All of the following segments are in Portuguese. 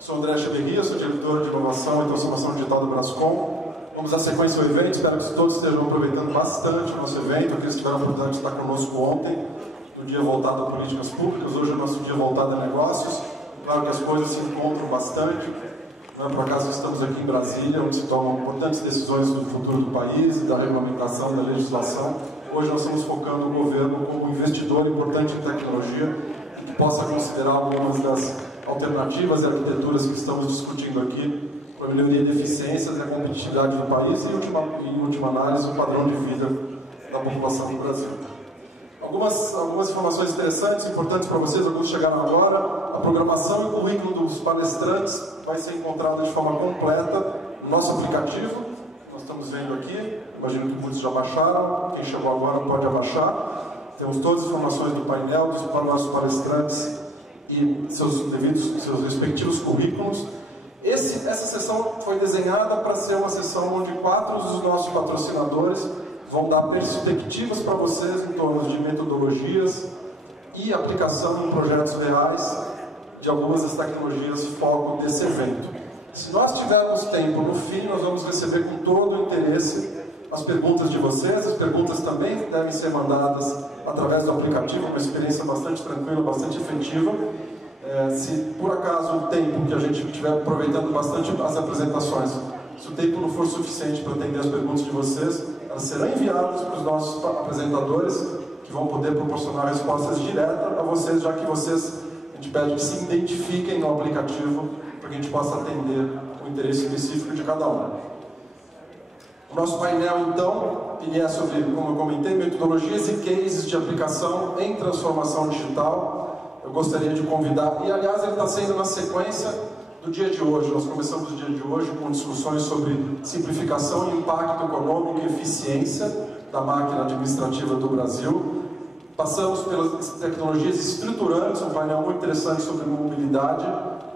Sou André Echeverria, sou diretor de inovação e transformação digital do Brascom. Vamos dar sequência ao evento, espero que todos estejam aproveitando bastante o nosso evento, aqueles que tiveram a oportunidade de estar conosco ontem, no dia voltado a políticas públicas, hoje é o nosso dia voltado a negócios. Claro que as coisas se encontram bastante, não é por acaso que estamos aqui em Brasília, onde se tomam importantes decisões do futuro do país e da regulamentação, da legislação. Hoje nós estamos focando o governo como investidor importante em tecnologia, que possa considerar algumas das alternativas e arquiteturas que estamos discutindo aqui para a melhoria de eficiências e a competitividade do país e, em última análise, o padrão de vida da população do Brasil. Algumas informações interessantes, importantes para vocês, alguns chegaram agora. A programação e o currículo dos palestrantes vai ser encontrado de forma completa no nosso aplicativo. Nós estamos vendo aqui, imagino que muitos já baixaram, quem chegou agora pode abaixar. Temos todas as informações do painel, dos nossos palestrantes e seus respectivos currículos. Essa sessão foi desenhada para ser uma sessão onde 4 dos nossos patrocinadores vão dar perspectivas para vocês em torno de metodologias e aplicação em projetos reais de algumas das tecnologias foco desse evento. Se nós tivermos tempo, no fim, nós vamos receber com todo o interesse as perguntas de vocês. As perguntas também devem ser mandadas através do aplicativo, uma experiência bastante tranquila, bastante efetiva. Se por acaso o tempo que a gente estiver aproveitando bastante as apresentações, se o tempo não for suficiente para atender as perguntas de vocês, elas serão enviadas para os nossos apresentadores, que vão poder proporcionar respostas diretas a vocês, já que vocês, a gente pede que se identifiquem no aplicativo para que a gente possa atender o interesse específico de cada um. O nosso painel, então, ele é sobre, como eu comentei, metodologias e cases de aplicação em transformação digital. Eu gostaria de convidar, e aliás ele está sendo na sequência do dia de hoje. Nós começamos o dia de hoje com discussões sobre simplificação e impacto econômico e eficiência da máquina administrativa do Brasil. Passamos pelas tecnologias estruturantes, um painel muito interessante sobre mobilidade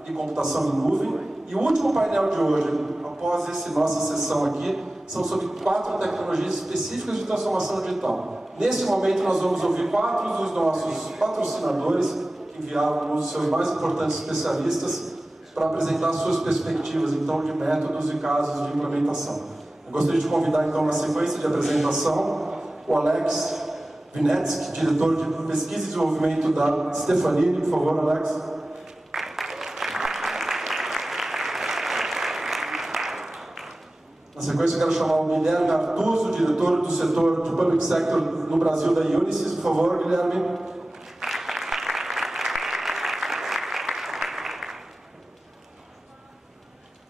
e computação em nuvem. E o último painel de hoje, após essa nossa sessão aqui, são sobre 4 tecnologias específicas de transformação digital. Nesse momento nós vamos ouvir 4 dos nossos patrocinadores que enviaram os seus mais importantes especialistas para apresentar suas perspectivas, então, de métodos e casos de implementação. Eu gostaria de convidar, então, na sequência de apresentação, o Alex Vinetsky, diretor de pesquisa e desenvolvimento da Stefanini. Por favor, Alex. Na sequência, eu quero chamar o Guilherme Artuso, diretor do setor de Public Sector no Brasil da Unisys. Por favor, Guilherme.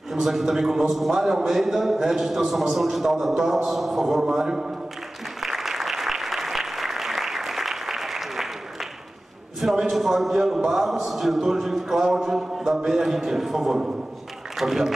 Temos aqui também conosco o Mário Almeida, Head de Transformação Digital da TOTS. Por favor, Mário. E finalmente o Fabiano Barros, diretor de Cloud da BRQ. Por favor, Fabiano.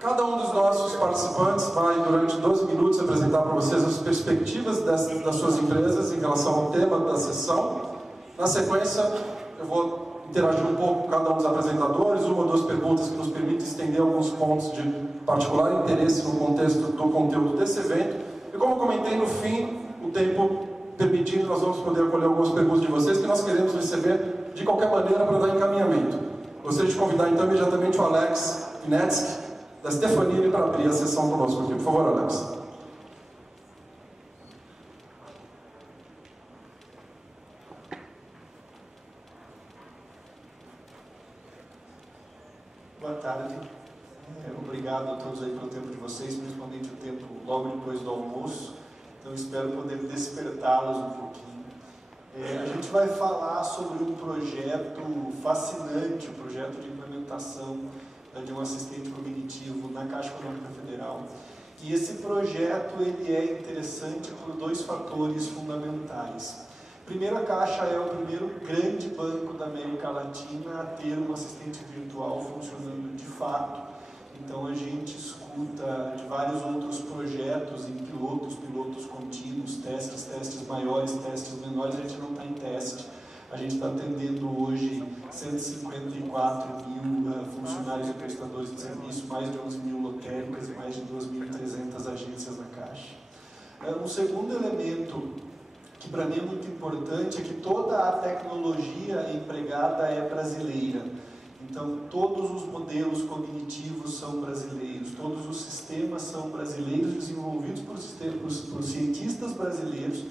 Cada um dos nossos participantes vai, durante 12 minutos, apresentar para vocês as perspectivas das suas empresas em relação ao tema da sessão. Na sequência, eu vou interagir um pouco com cada um dos apresentadores, 1 ou 2 perguntas que nos permitem estender alguns pontos de particular interesse no contexto do conteúdo desse evento. E como eu comentei, no fim, o tempo permitindo, nós vamos poder acolher algumas perguntas de vocês que nós queremos receber de qualquer maneira para dar encaminhamento. Gostaria de convidar então imediatamente o Alex Vinetsky, da Stefanini, para abrir a sessão conosco aqui. Por favor, Alex. Boa tarde. Obrigado a todos aí pelo tempo de vocês, principalmente o tempo logo depois do almoço. Então espero poder despertá-los um pouquinho. A gente vai falar sobre um projeto fascinante, um projeto de implementação de um assistente cognitivo na Caixa Econômica Federal. E esse projeto ele é interessante por 2 fatores fundamentais. Primeiro, a Caixa é o primeiro grande banco da América Latina a ter um assistente virtual funcionando de fato. Então a gente escuta de vários outros projetos em pilotos contínuos, testes maiores, testes menores. A gente não está em teste. A gente está atendendo hoje 154 mil funcionários e prestadores de serviço, mais de 11 mil lotéricas e mais de 2.300 agências na Caixa. Um segundo elemento que para mim é muito importante, é que toda a tecnologia empregada é brasileira. Então, todos os modelos cognitivos são brasileiros, todos os sistemas são brasileiros, desenvolvidos por cientistas brasileiros,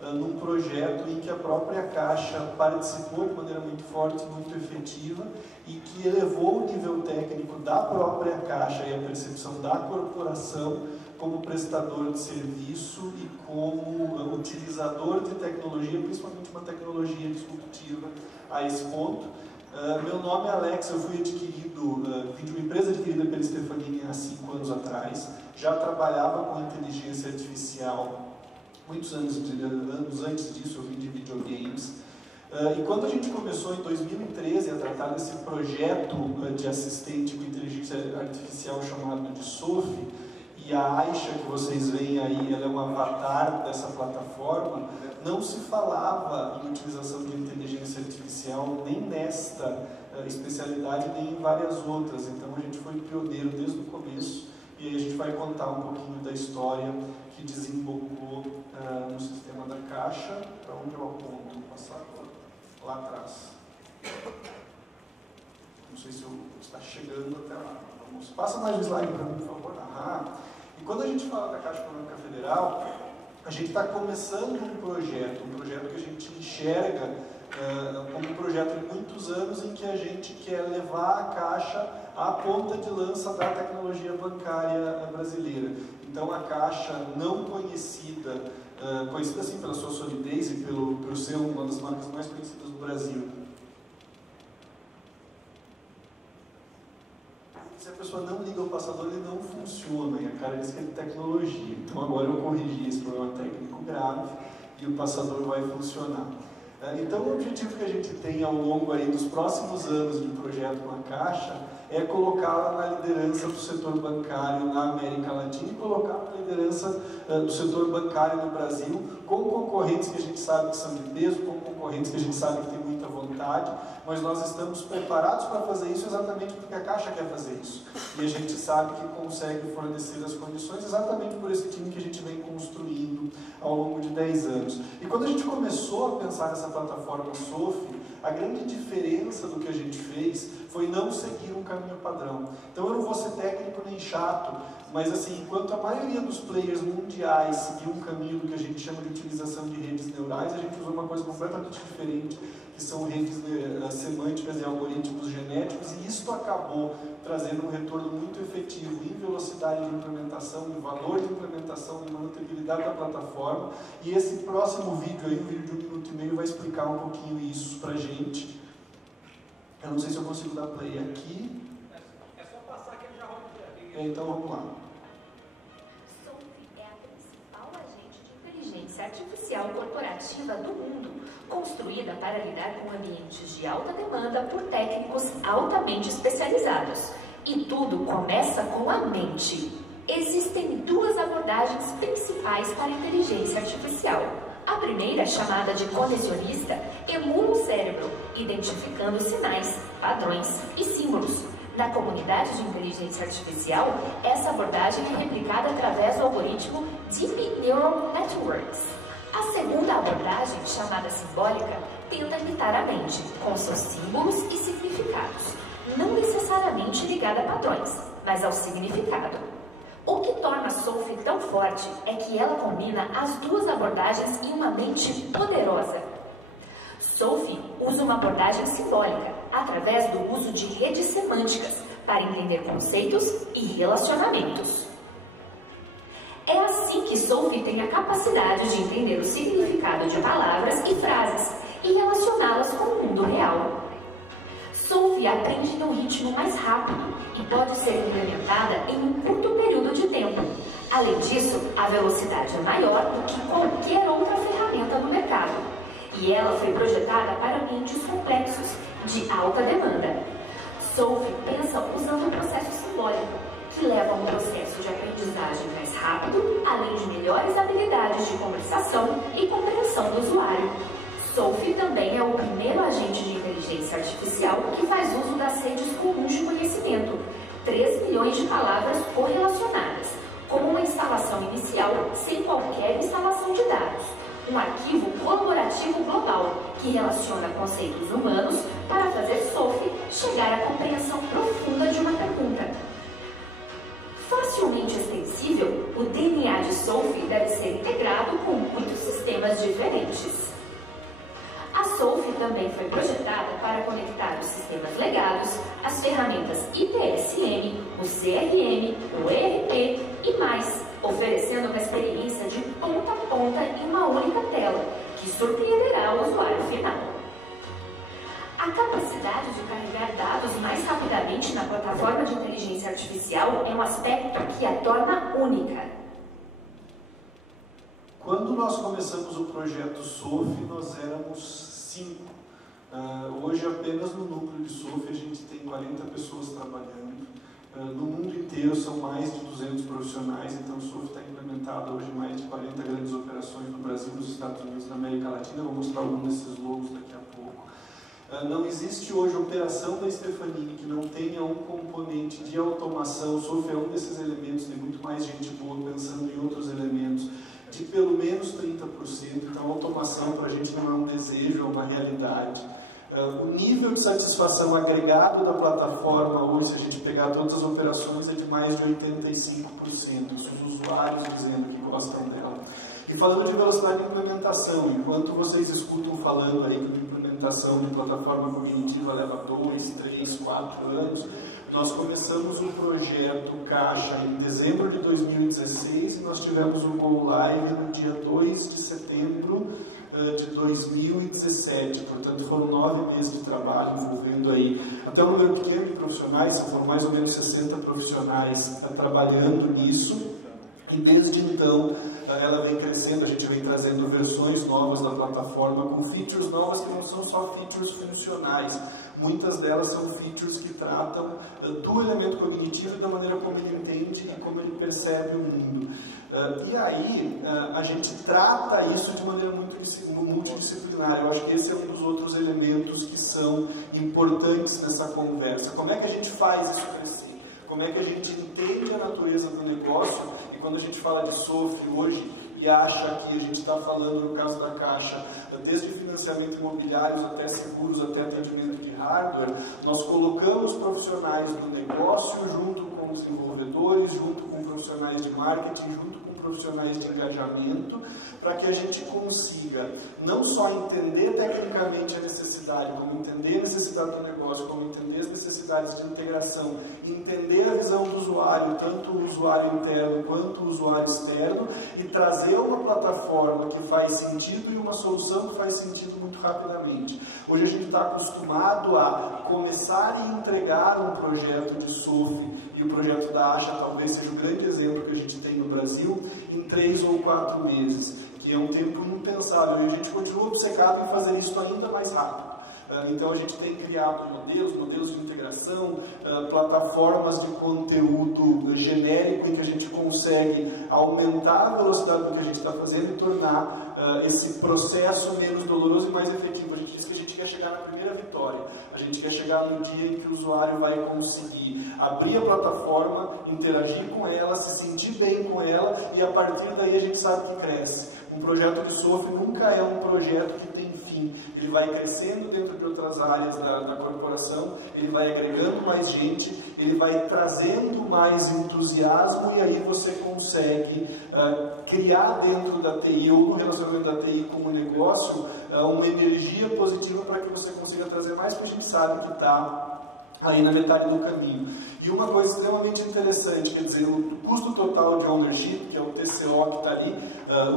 num projeto em que a própria Caixa participou de maneira muito forte, muito efetiva, e que elevou o nível técnico da própria Caixa e a percepção da corporação como prestador de serviço e como utilizador de tecnologia, principalmente uma tecnologia disruptiva a esse ponto. Meu nome é Alex, eu fui vim de uma empresa adquirida pela Stefanini há 5 anos atrás, já trabalhava com inteligência artificial muitos anos antes disso, eu vim de videogames. E quando a gente começou em 2013 a tratar desse projeto de assistente com inteligência artificial chamado de Sophie, e a Aisha que vocês veem aí, ela é um avatar dessa plataforma, não se falava em utilização de inteligência artificial nem nesta especialidade, nem em várias outras. Então a gente foi pioneiro desde o começo, e aí a gente vai contar um pouquinho da história que desembocou no sistema da Caixa. Para onde eu aponto? Vou passar agora, lá atrás. Não sei se está chegando até lá. Vamos. Passa mais um slide para mim, por favor. E quando a gente fala da Caixa Econômica Federal, a gente está começando um projeto que a gente enxerga como um projeto de muitos anos em que a gente quer levar a Caixa à ponta de lança da tecnologia bancária brasileira. Então a Caixa, não conhecida assim pela sua solidez e por ser uma das marcas mais conhecidas do Brasil. Se a pessoa não liga o passador, ele não funciona, e a cara diz que é de tecnologia. Então agora eu corrigi esse problema técnico grave e o passador vai funcionar. Então o objetivo que a gente tem ao longo aí dos próximos anos de projeto com a Caixa é colocá-la na liderança do setor bancário na América Latina e colocá-la na liderança do setor bancário no Brasil, com concorrentes que a gente sabe que são de peso, com concorrentes que a gente sabe que tem muita vontade, mas nós estamos preparados para fazer isso exatamente porque a Caixa quer fazer isso. E a gente sabe que consegue fornecer as condições exatamente por esse time que a gente vem construindo ao longo de 10 anos. E quando a gente começou a pensar nessa plataforma Sophie, a grande diferença do que a gente fez foi não seguir um caminho padrão. Então eu não vou ser técnico nem chato, mas assim, enquanto a maioria dos players mundiais seguiu um caminho do que a gente chama de utilização de redes neurais, a gente usou uma coisa completamente diferente, que são redes semânticas e algoritmos genéticos, e isso acabou trazendo um retorno muito efetivo em velocidade de implementação, em valor de implementação, em manutabilidade da plataforma. E esse próximo vídeo aí, um vídeo de 1 minuto e meio, vai explicar um pouquinho isso pra gente. Eu não sei se eu consigo dar play aqui. É só passar que ele já roda aqui. Então vamos lá. Sophie é a principal agente de inteligência artificial corporativa do mundo, construída para lidar com ambientes de alta demanda por técnicos altamente especializados. E tudo começa com a mente. Existem 2 abordagens principais para a inteligência artificial. A primeira, chamada de conexionista, emula o cérebro, identificando sinais, padrões e símbolos. Na comunidade de inteligência artificial, essa abordagem é replicada através do algoritmo Deep Neural Networks. A segunda abordagem, chamada simbólica, tenta imitar a mente, com seus símbolos e significados, não necessariamente ligada a padrões, mas ao significado. O que torna Sophie tão forte é que ela combina as 2 abordagens em uma mente poderosa. Sophie usa uma abordagem simbólica, através do uso de redes semânticas, para entender conceitos e relacionamentos. É assim que Sophie tem a capacidade de entender o significado de palavras e frases e relacioná-las com o mundo real. Sophie aprende em um ritmo mais rápido e pode ser implementada em um curto período de tempo. Além disso, a velocidade é maior do que qualquer outra ferramenta no mercado. E ela foi projetada para ambientes complexos, de alta demanda. Sophie pensa usando um processo simbólico, que leva a um processo de aprendizagem mais rápido, além de melhores habilidades de conversação e compreensão do usuário. Sophie também é o primeiro agente de inteligência artificial que faz uso das redes comuns de conhecimento, 3 milhões de palavras correlacionadas, com uma instalação inicial sem qualquer instalação de dados. um arquivo colaborativo global que relaciona conceitos humanos para fazer SOAFI chegar à compreensão profunda de uma pergunta. Facilmente extensível, o DNA de SOAFI deve ser integrado com muitos sistemas diferentes. A SOAFI também foi projetada para conectar os sistemas legados, as ferramentas ITSM, o CRM, o ERP e mais, oferecendo uma experiência de ponta a ponta em uma única tela, que surpreenderá o usuário final. A capacidade de carregar dados mais rapidamente na plataforma de inteligência artificial é um aspecto que a torna única. Quando nós começamos o projeto SOAFI, nós éramos 5. Hoje, apenas no núcleo de SOAFI, a gente tem 40 pessoas trabalhando. No mundo inteiro, são mais de 200 profissionais, então o SOAFI está implementado hoje em mais de 40 grandes operações no Brasil, nos Estados Unidos, na América Latina. Vou mostrar alguns desses logos daqui a pouco. Não existe hoje operação da Stefanini que não tenha um componente de automação. O SOAFI é um desses elementos, tem muito mais gente boa pensando em outros elementos, de pelo menos 30%. Então, a automação para a gente não é um desejo, é uma realidade. O nível de satisfação agregado da plataforma hoje, se a gente pegar todas as operações, é de mais de 85%. Os usuários dizendo que gostam dela. E falando de velocidade de implementação, enquanto vocês escutam falando aí que a implementação de plataforma cognitiva leva 2, 3, 4 anos, nós começamos o projeto Caixa em dezembro de 2016 e nós tivemos o Go Live no dia 2 de setembro de 2017, portanto foram 9 meses de trabalho envolvendo aí até um número pequeno de profissionais, foram mais ou menos 60 profissionais trabalhando nisso, e desde então ela vem crescendo, a gente vem trazendo versões novas da plataforma com features novas que não são só features funcionais. Muitas delas são features que tratam do elemento cognitivo e da maneira como ele entende e como ele percebe o mundo. E aí, a gente trata isso de maneira muito multidisciplinar. Eu acho que esse é um dos outros elementos que são importantes nessa conversa. Como é que a gente faz isso crescer? Como é que a gente entende a natureza do negócio? E quando a gente fala de SOAFI hoje, e acha que a gente está falando, no caso da Caixa, desde financiamento imobiliário até seguros, até atendimento de hardware, nós colocamos profissionais do negócio junto com os desenvolvedores, junto com profissionais de marketing, junto com profissionais de engajamento, para que a gente consiga não só entender tecnicamente a necessidade, como entender a necessidade do negócio, como entender as necessidades de integração, entender a visão do usuário, tanto o usuário interno quanto o usuário externo, e trazer uma plataforma que faz sentido e uma solução que faz sentido muito rapidamente. Hoje a gente está acostumado a começar e entregar um projeto de SOAFI, e o projeto da AXA talvez seja o grande exemplo que a gente tem no Brasil, em 3 ou 4 meses, que é um tempo impensável, e a gente continua obcecado em fazer isso ainda mais rápido. Então a gente tem criado modelos de integração, plataformas de conteúdo genérico em que a gente consegue aumentar a velocidade do que a gente está fazendo e tornar esse processo menos doloroso e mais efetivo. A gente diz que a gente quer chegar na primeira vitória, a gente quer chegar no dia em que o usuário vai conseguir abrir a plataforma, interagir com ela, se sentir bem com ela, e a partir daí a gente sabe que cresce. Um projeto de SOAFI nunca é um projeto que tem fim. Ele vai crescendo dentro de outras áreas da corporação, ele vai agregando mais gente, ele vai trazendo mais entusiasmo, e aí você consegue criar dentro da TI ou no relacionamento da TI como negócio uma energia positiva para que você consiga trazer mais, porque a gente sabe que está aí na metade do caminho. E uma coisa extremamente interessante, quer dizer, o custo total de ownership, que é o TCO que está ali,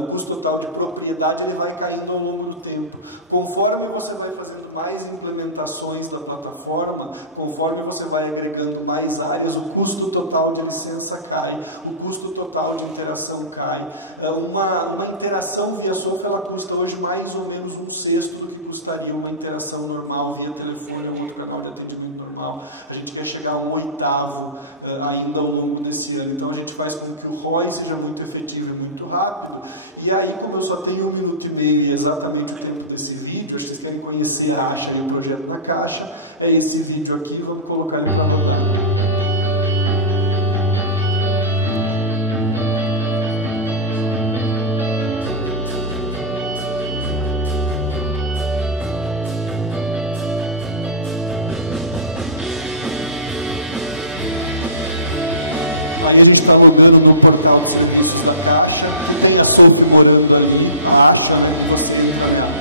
o custo total de propriedade, ele vai caindo ao longo do tempo. Conforme você vai fazendo mais implementações da plataforma, conforme você vai agregando mais áreas, o custo total de licença cai, o custo total de interação cai. Uma interação via SOAFI, ela custa hoje mais ou menos 1/6 do que custaria uma interação normal via telefone ou outro canal de atendimento normal. A gente quer chegar a 1/8 ainda ao longo desse ano. Então a gente faz com que o ROI seja muito efetivo e muito rápido. E aí, como eu só tenho 1 minuto e meio e exatamente o tempo desse vídeo, acho que vocês querem conhecer a AXA e o projeto na Caixa, é esse vídeo aqui, vamos colocar ele para rodar. Aí a gente está logando no portal de serviços da Caixa, que tem a Sophie morando ali, acha, né, que você entra nela.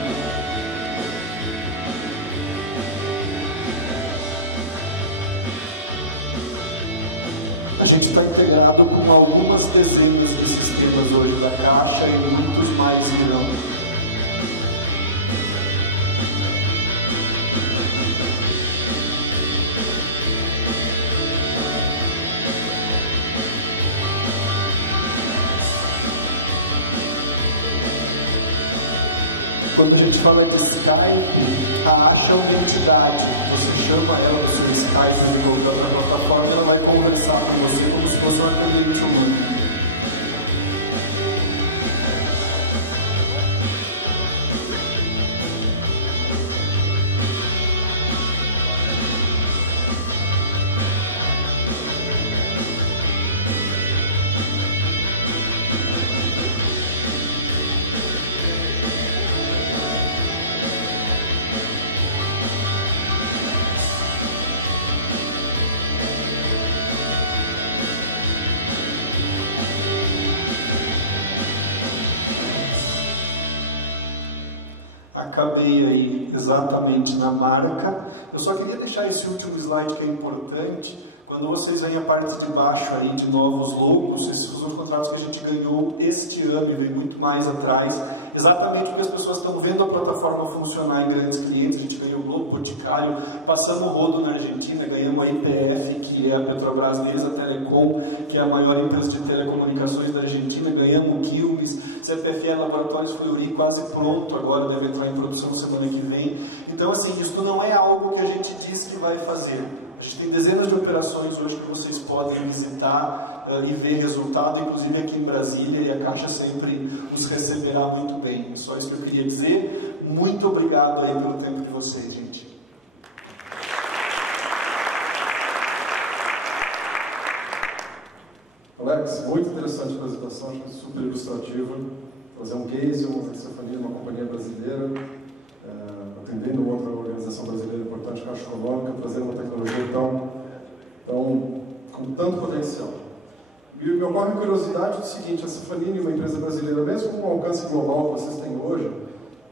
A gente está integrado com algumas dezenas de sistemas hoje da Caixa e muitos mais virão. Quando a gente fala de Skype, a Asha é uma entidade. Você chama ela do seu Skype e colocando na plataforma, ela vai conversar com você como se fosse um atendente humano. Acabei aí exatamente na marca. Eu só queria deixar esse último slide que é importante. Quando vocês veem a parte de baixo aí de novos logos, esses são os contratos que a gente ganhou este ano e vem muito mais atrás, exatamente porque as pessoas estão vendo a plataforma funcionar em grandes clientes. A gente ganhou o Globo Boticário, passamos o rodo na Argentina, ganhamos a IPF, que é a Petrobras deles, a Telecom, que é a maior empresa de telecomunicações da Argentina, ganhamos o Quilmes, CPFL Laboratórios Fleury, quase pronto, agora deve entrar em produção semana que vem. Então, assim, isso não é algo que a gente diz que vai fazer. A gente tem dezenas de operações hoje que vocês podem visitar e ver resultado, inclusive aqui em Brasília, e a Caixa sempre os receberá muito bem. Só isso que eu queria dizer. Muito obrigado aí pelo tempo de vocês, gente. Alex, muito interessante a apresentação, acho que super ilustrativa. Trazer um case, uma Stephanie, uma companhia brasileira, atendendo outra organização brasileira importante, Caixa Econômica, trazendo uma tecnologia com tanto potencial. E me ocorre a curiosidade do seguinte: a Stephanie, uma empresa brasileira, mesmo com o alcance global que vocês têm hoje,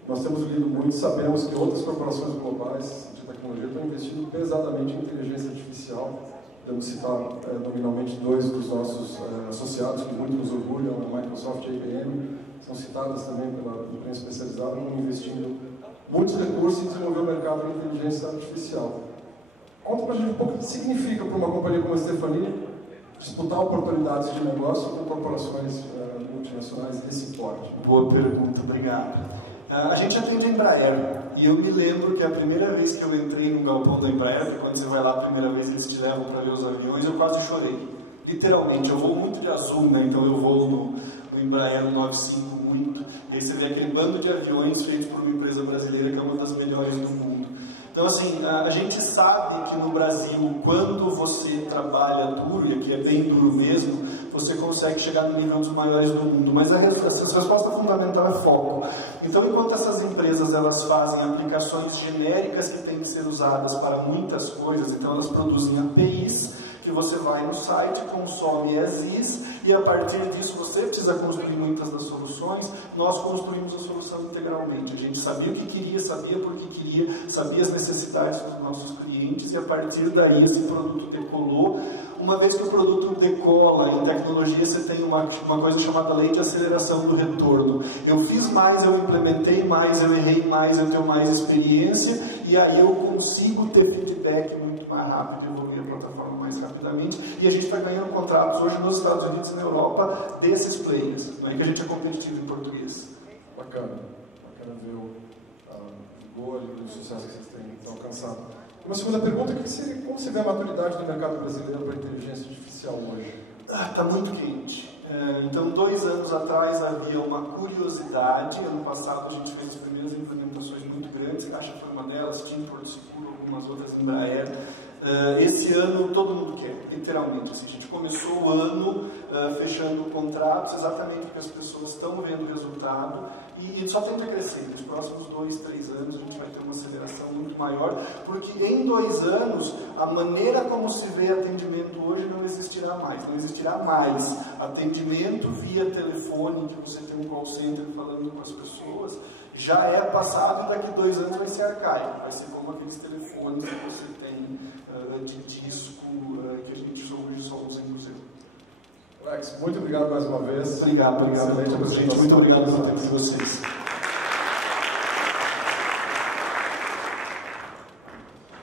nós temos lido muito, sabemos que outras corporações globais de tecnologia estão investindo pesadamente em inteligência artificial. Podemos citar nominalmente dois dos nossos associados, que muito nos orgulham, a Microsoft e a IBM, são citadas também pela imprensa especializada, como investindo muitos recursos em desenvolver o mercado de inteligência artificial. Conta pra gente um pouco o que significa para uma companhia como a Stephanie disputar oportunidades de negócio com corporações multinacionais desse porte. Boa pergunta, obrigado. A gente atende a Embraer, e eu me lembro que a primeira vez que eu entrei no galpão da Embraer, que quando você vai lá a primeira vez eles te levam para ver os aviões, eu quase chorei. Literalmente, eu vou muito de azul, né? Então eu vou no Embraer 95 muito, e aí você vê aquele bando de aviões feitos por uma empresa brasileira que é uma das melhores do mundo. Então, assim, a gente sabe que no Brasil, quando você trabalha duro, e aqui é bem duro mesmo, você consegue chegar no nível dos maiores do mundo. Mas a resposta fundamental é foco. Então, enquanto essas empresas elas fazem aplicações genéricas que têm que ser usadas para muitas coisas, então elas produzem APIs, que você vai no site, consome as is, e a partir disso você precisa construir muitas das soluções. Nós construímos a solução integralmente. A gente sabia o que queria, sabia por que queria, sabia as necessidades dos nossos clientes, e a partir daí esse produto decolou. Uma vez que o produto decola, em tecnologia você tem uma coisa chamada lei de aceleração do retorno. Eu fiz mais, eu implementei mais, eu errei mais, eu tenho mais experiência, e aí eu consigo ter feedback muito mais rápido, evoluir a plataforma mais rapidamente, e a gente está ganhando contratos hoje nos Estados Unidos e na Europa desses players. Não é que a gente é competitivo em português. Bacana ver o vigor e o sucesso que vocês têm alcançado. Uma segunda pergunta: como você vê a maturidade do mercado brasileiro para a inteligência artificial hoje? Está muito quente. Então, 2 anos atrás havia uma curiosidade. Ano passado a gente fez as primeiras implementações muito grandes. Caixa foi uma delas, TIM, Porto Seguro, algumas outras, Embraer. Esse ano todo mundo quer, literalmente. Assim, a gente começou o ano fechando contratos exatamente porque as pessoas estão vendo o resultado e só tende a crescer. Nos próximos 2, 3 anos a gente vai ter uma aceleração muito maior, porque em 2 anos a maneira como se vê atendimento hoje não existirá mais. Não existirá mais atendimento via telefone, que você tem um call center falando com as pessoas, já é passado e daqui 2 anos vai ser arcaico. Vai ser como aqueles telefones que você tem de disco que a gente hoje só usa em museu. Alex, muito obrigado mais uma vez. Obrigado, Excelente apresentação. gente. Muito obrigado pelo tempo de vocês.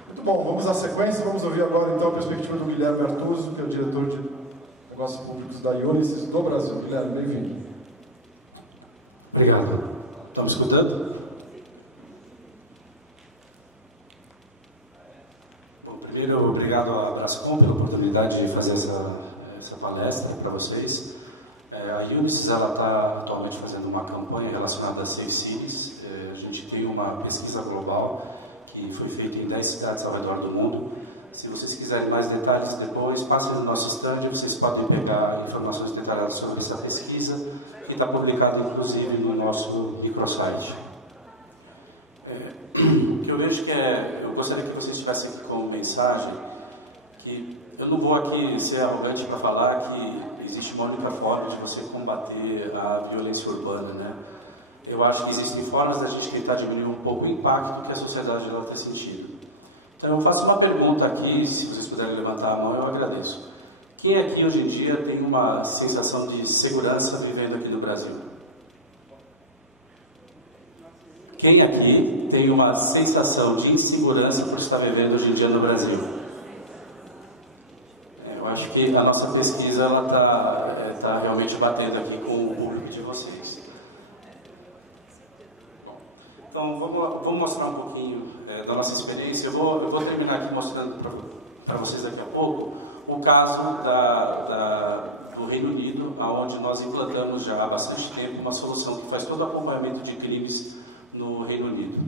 Muito bom, vamos à sequência. Vamos ouvir agora então a perspectiva do Guilherme Artuso, que é o diretor de Negócios Públicos da Unisys do Brasil. Guilherme, bem-vindo. Obrigado. Estamos escutando? Bom, primeiro, obrigado à Brascom pela oportunidade de fazer essa palestra para vocês. A Unisys está atualmente fazendo uma campanha relacionada a Safe Cities. A gente tem uma pesquisa global que foi feita em 10 cidades ao redor do mundo. Se vocês quiserem mais detalhes depois, passem no nosso stand, vocês podem pegar informações detalhadas sobre essa pesquisa, que está publicada inclusive no nosso microsite. O que eu vejo eu gostaria que vocês tivessem como mensagem que eu não vou aqui ser arrogante para falar que existe uma única forma de você combater a violência urbana, né? Eu acho que existem formas da gente tentar diminuir um pouco o impacto que a sociedade dela tem sentido. Então eu faço uma pergunta aqui, se vocês puderem levantar a mão, eu agradeço. Quem aqui hoje em dia tem uma sensação de segurança vivendo aqui no Brasil? Quem aqui tem uma sensação de insegurança por estar vivendo hoje em dia no Brasil? Eu acho que a nossa pesquisa está realmente batendo aqui com o público de vocês. Então, vamos mostrar um pouquinho da nossa experiência. Eu vou terminar aqui mostrando para vocês daqui a pouco o caso do Reino Unido, onde nós implantamos já há bastante tempo uma solução que faz todo o acompanhamento de crimes no Reino Unido.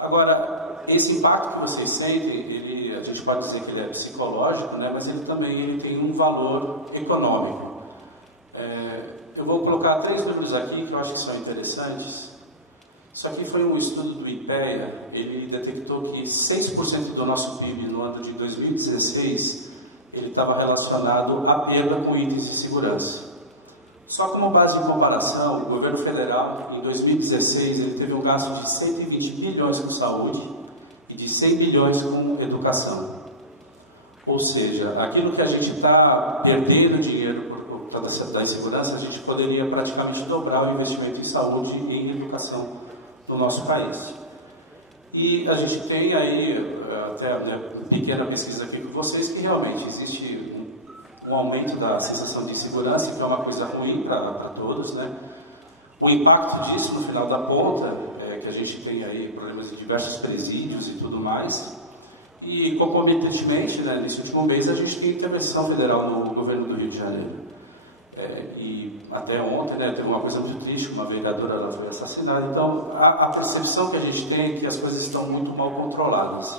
Agora, esse impacto que vocês sentem, a gente pode dizer que ele é psicológico, né, mas ele também tem um valor econômico. Eu vou colocar 3 números aqui que eu acho que são interessantes. Isso aqui foi um estudo do IPEA. Ele detectou que 6% do nosso PIB no ano de 2016 ele estava relacionado à perda com itens de segurança. Só como base de comparação, o governo federal, em 2016, ele teve um gasto de 120 bilhões com saúde e de 100 bilhões com educação. Ou seja, aquilo que a gente está perdendo dinheiro da insegurança, a gente poderia praticamente dobrar o investimento em saúde e em educação no nosso país. E a gente tem aí, até uma pequena pesquisa aqui com vocês, que realmente existe um aumento da sensação de insegurança, que é uma coisa ruim para todos, né? O impacto disso, no final da ponta, é que a gente tem aí problemas de diversos presídios e tudo mais. E, concomitantemente, né, nesse último mês, a gente tem intervenção federal no governo do Rio de Janeiro. E até ontem, né, teve uma coisa muito triste, uma vereadora ela foi assassinada. Então, a percepção que a gente tem é que as coisas estão muito mal controladas.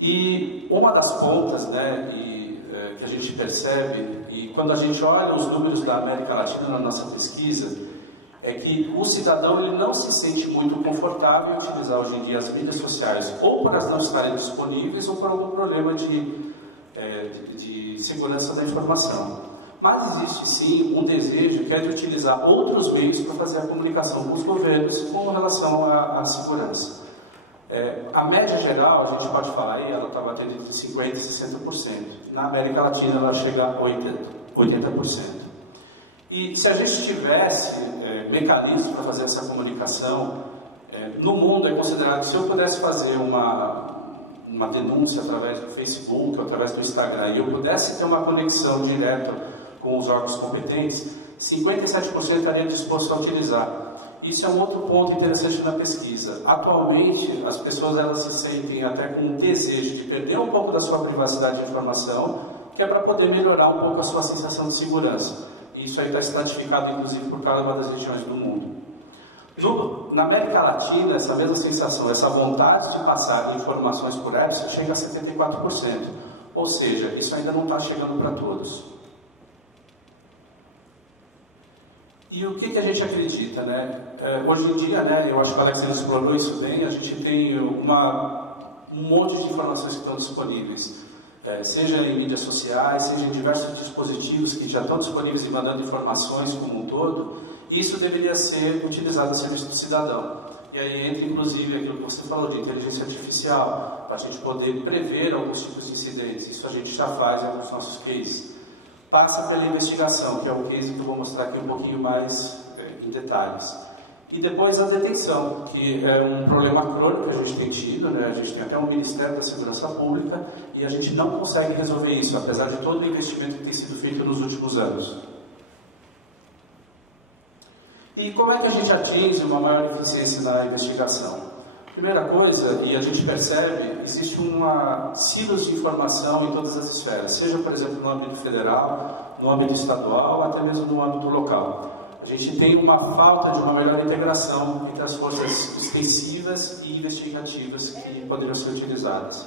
E uma das pontas, né, que a gente percebe, e quando a gente olha os números da América Latina na nossa pesquisa, é que o cidadão ele não se sente muito confortável em utilizar hoje em dia as mídias sociais, ou por elas não estarem disponíveis, ou por algum problema de segurança da informação. Mas existe sim um desejo que é de utilizar outros meios para fazer a comunicação com os governos com relação à segurança. A média geral, a gente pode falar aí, ela está batendo entre 50% e 60%. Na América Latina ela chega a 80%. E se a gente tivesse mecanismos para fazer essa comunicação, no mundo é considerado que se eu pudesse fazer uma denúncia através do Facebook, ou através do Instagram, e eu pudesse ter uma conexão direta com os órgãos competentes, 57% estaria disposto a utilizar. Isso é um outro ponto interessante na pesquisa. Atualmente, as pessoas elas se sentem até com um desejo de perder um pouco da sua privacidade de informação, que é para poder melhorar um pouco a sua sensação de segurança. E isso aí está estratificado, inclusive, por cada uma das regiões do mundo. Na América Latina, essa mesma sensação, essa vontade de passar informações por apps chega a 74%. Ou seja, isso ainda não está chegando para todos. E o que a gente acredita, né? Hoje em dia, né, eu acho que o Alex explorou isso bem, a gente tem um monte de informações que estão disponíveis. Seja em mídias sociais, seja em diversos dispositivos que já estão disponíveis e mandando informações como um todo. Isso deveria ser utilizado a serviço do cidadão. E aí entra inclusive aquilo que você falou de inteligência artificial, para a gente poder prever alguns tipos de incidentes. Isso a gente já faz em alguns nossos cases. Passa pela investigação, que é o case que eu vou mostrar aqui um pouquinho mais em detalhes. E depois a detenção, que é um problema crônico que a gente tem tido, né? A gente tem até um Ministério da Segurança Pública e a gente não consegue resolver isso, apesar de todo o investimento que tem sido feito nos últimos anos. E como é que a gente atinge uma maior eficiência na investigação? Primeira coisa, e a gente percebe, existe uma silos de informação em todas as esferas, seja, por exemplo, no âmbito federal, no âmbito estadual, até mesmo no âmbito local. A gente tem uma falta de uma melhor integração entre as forças extensivas e investigativas que poderiam ser utilizadas.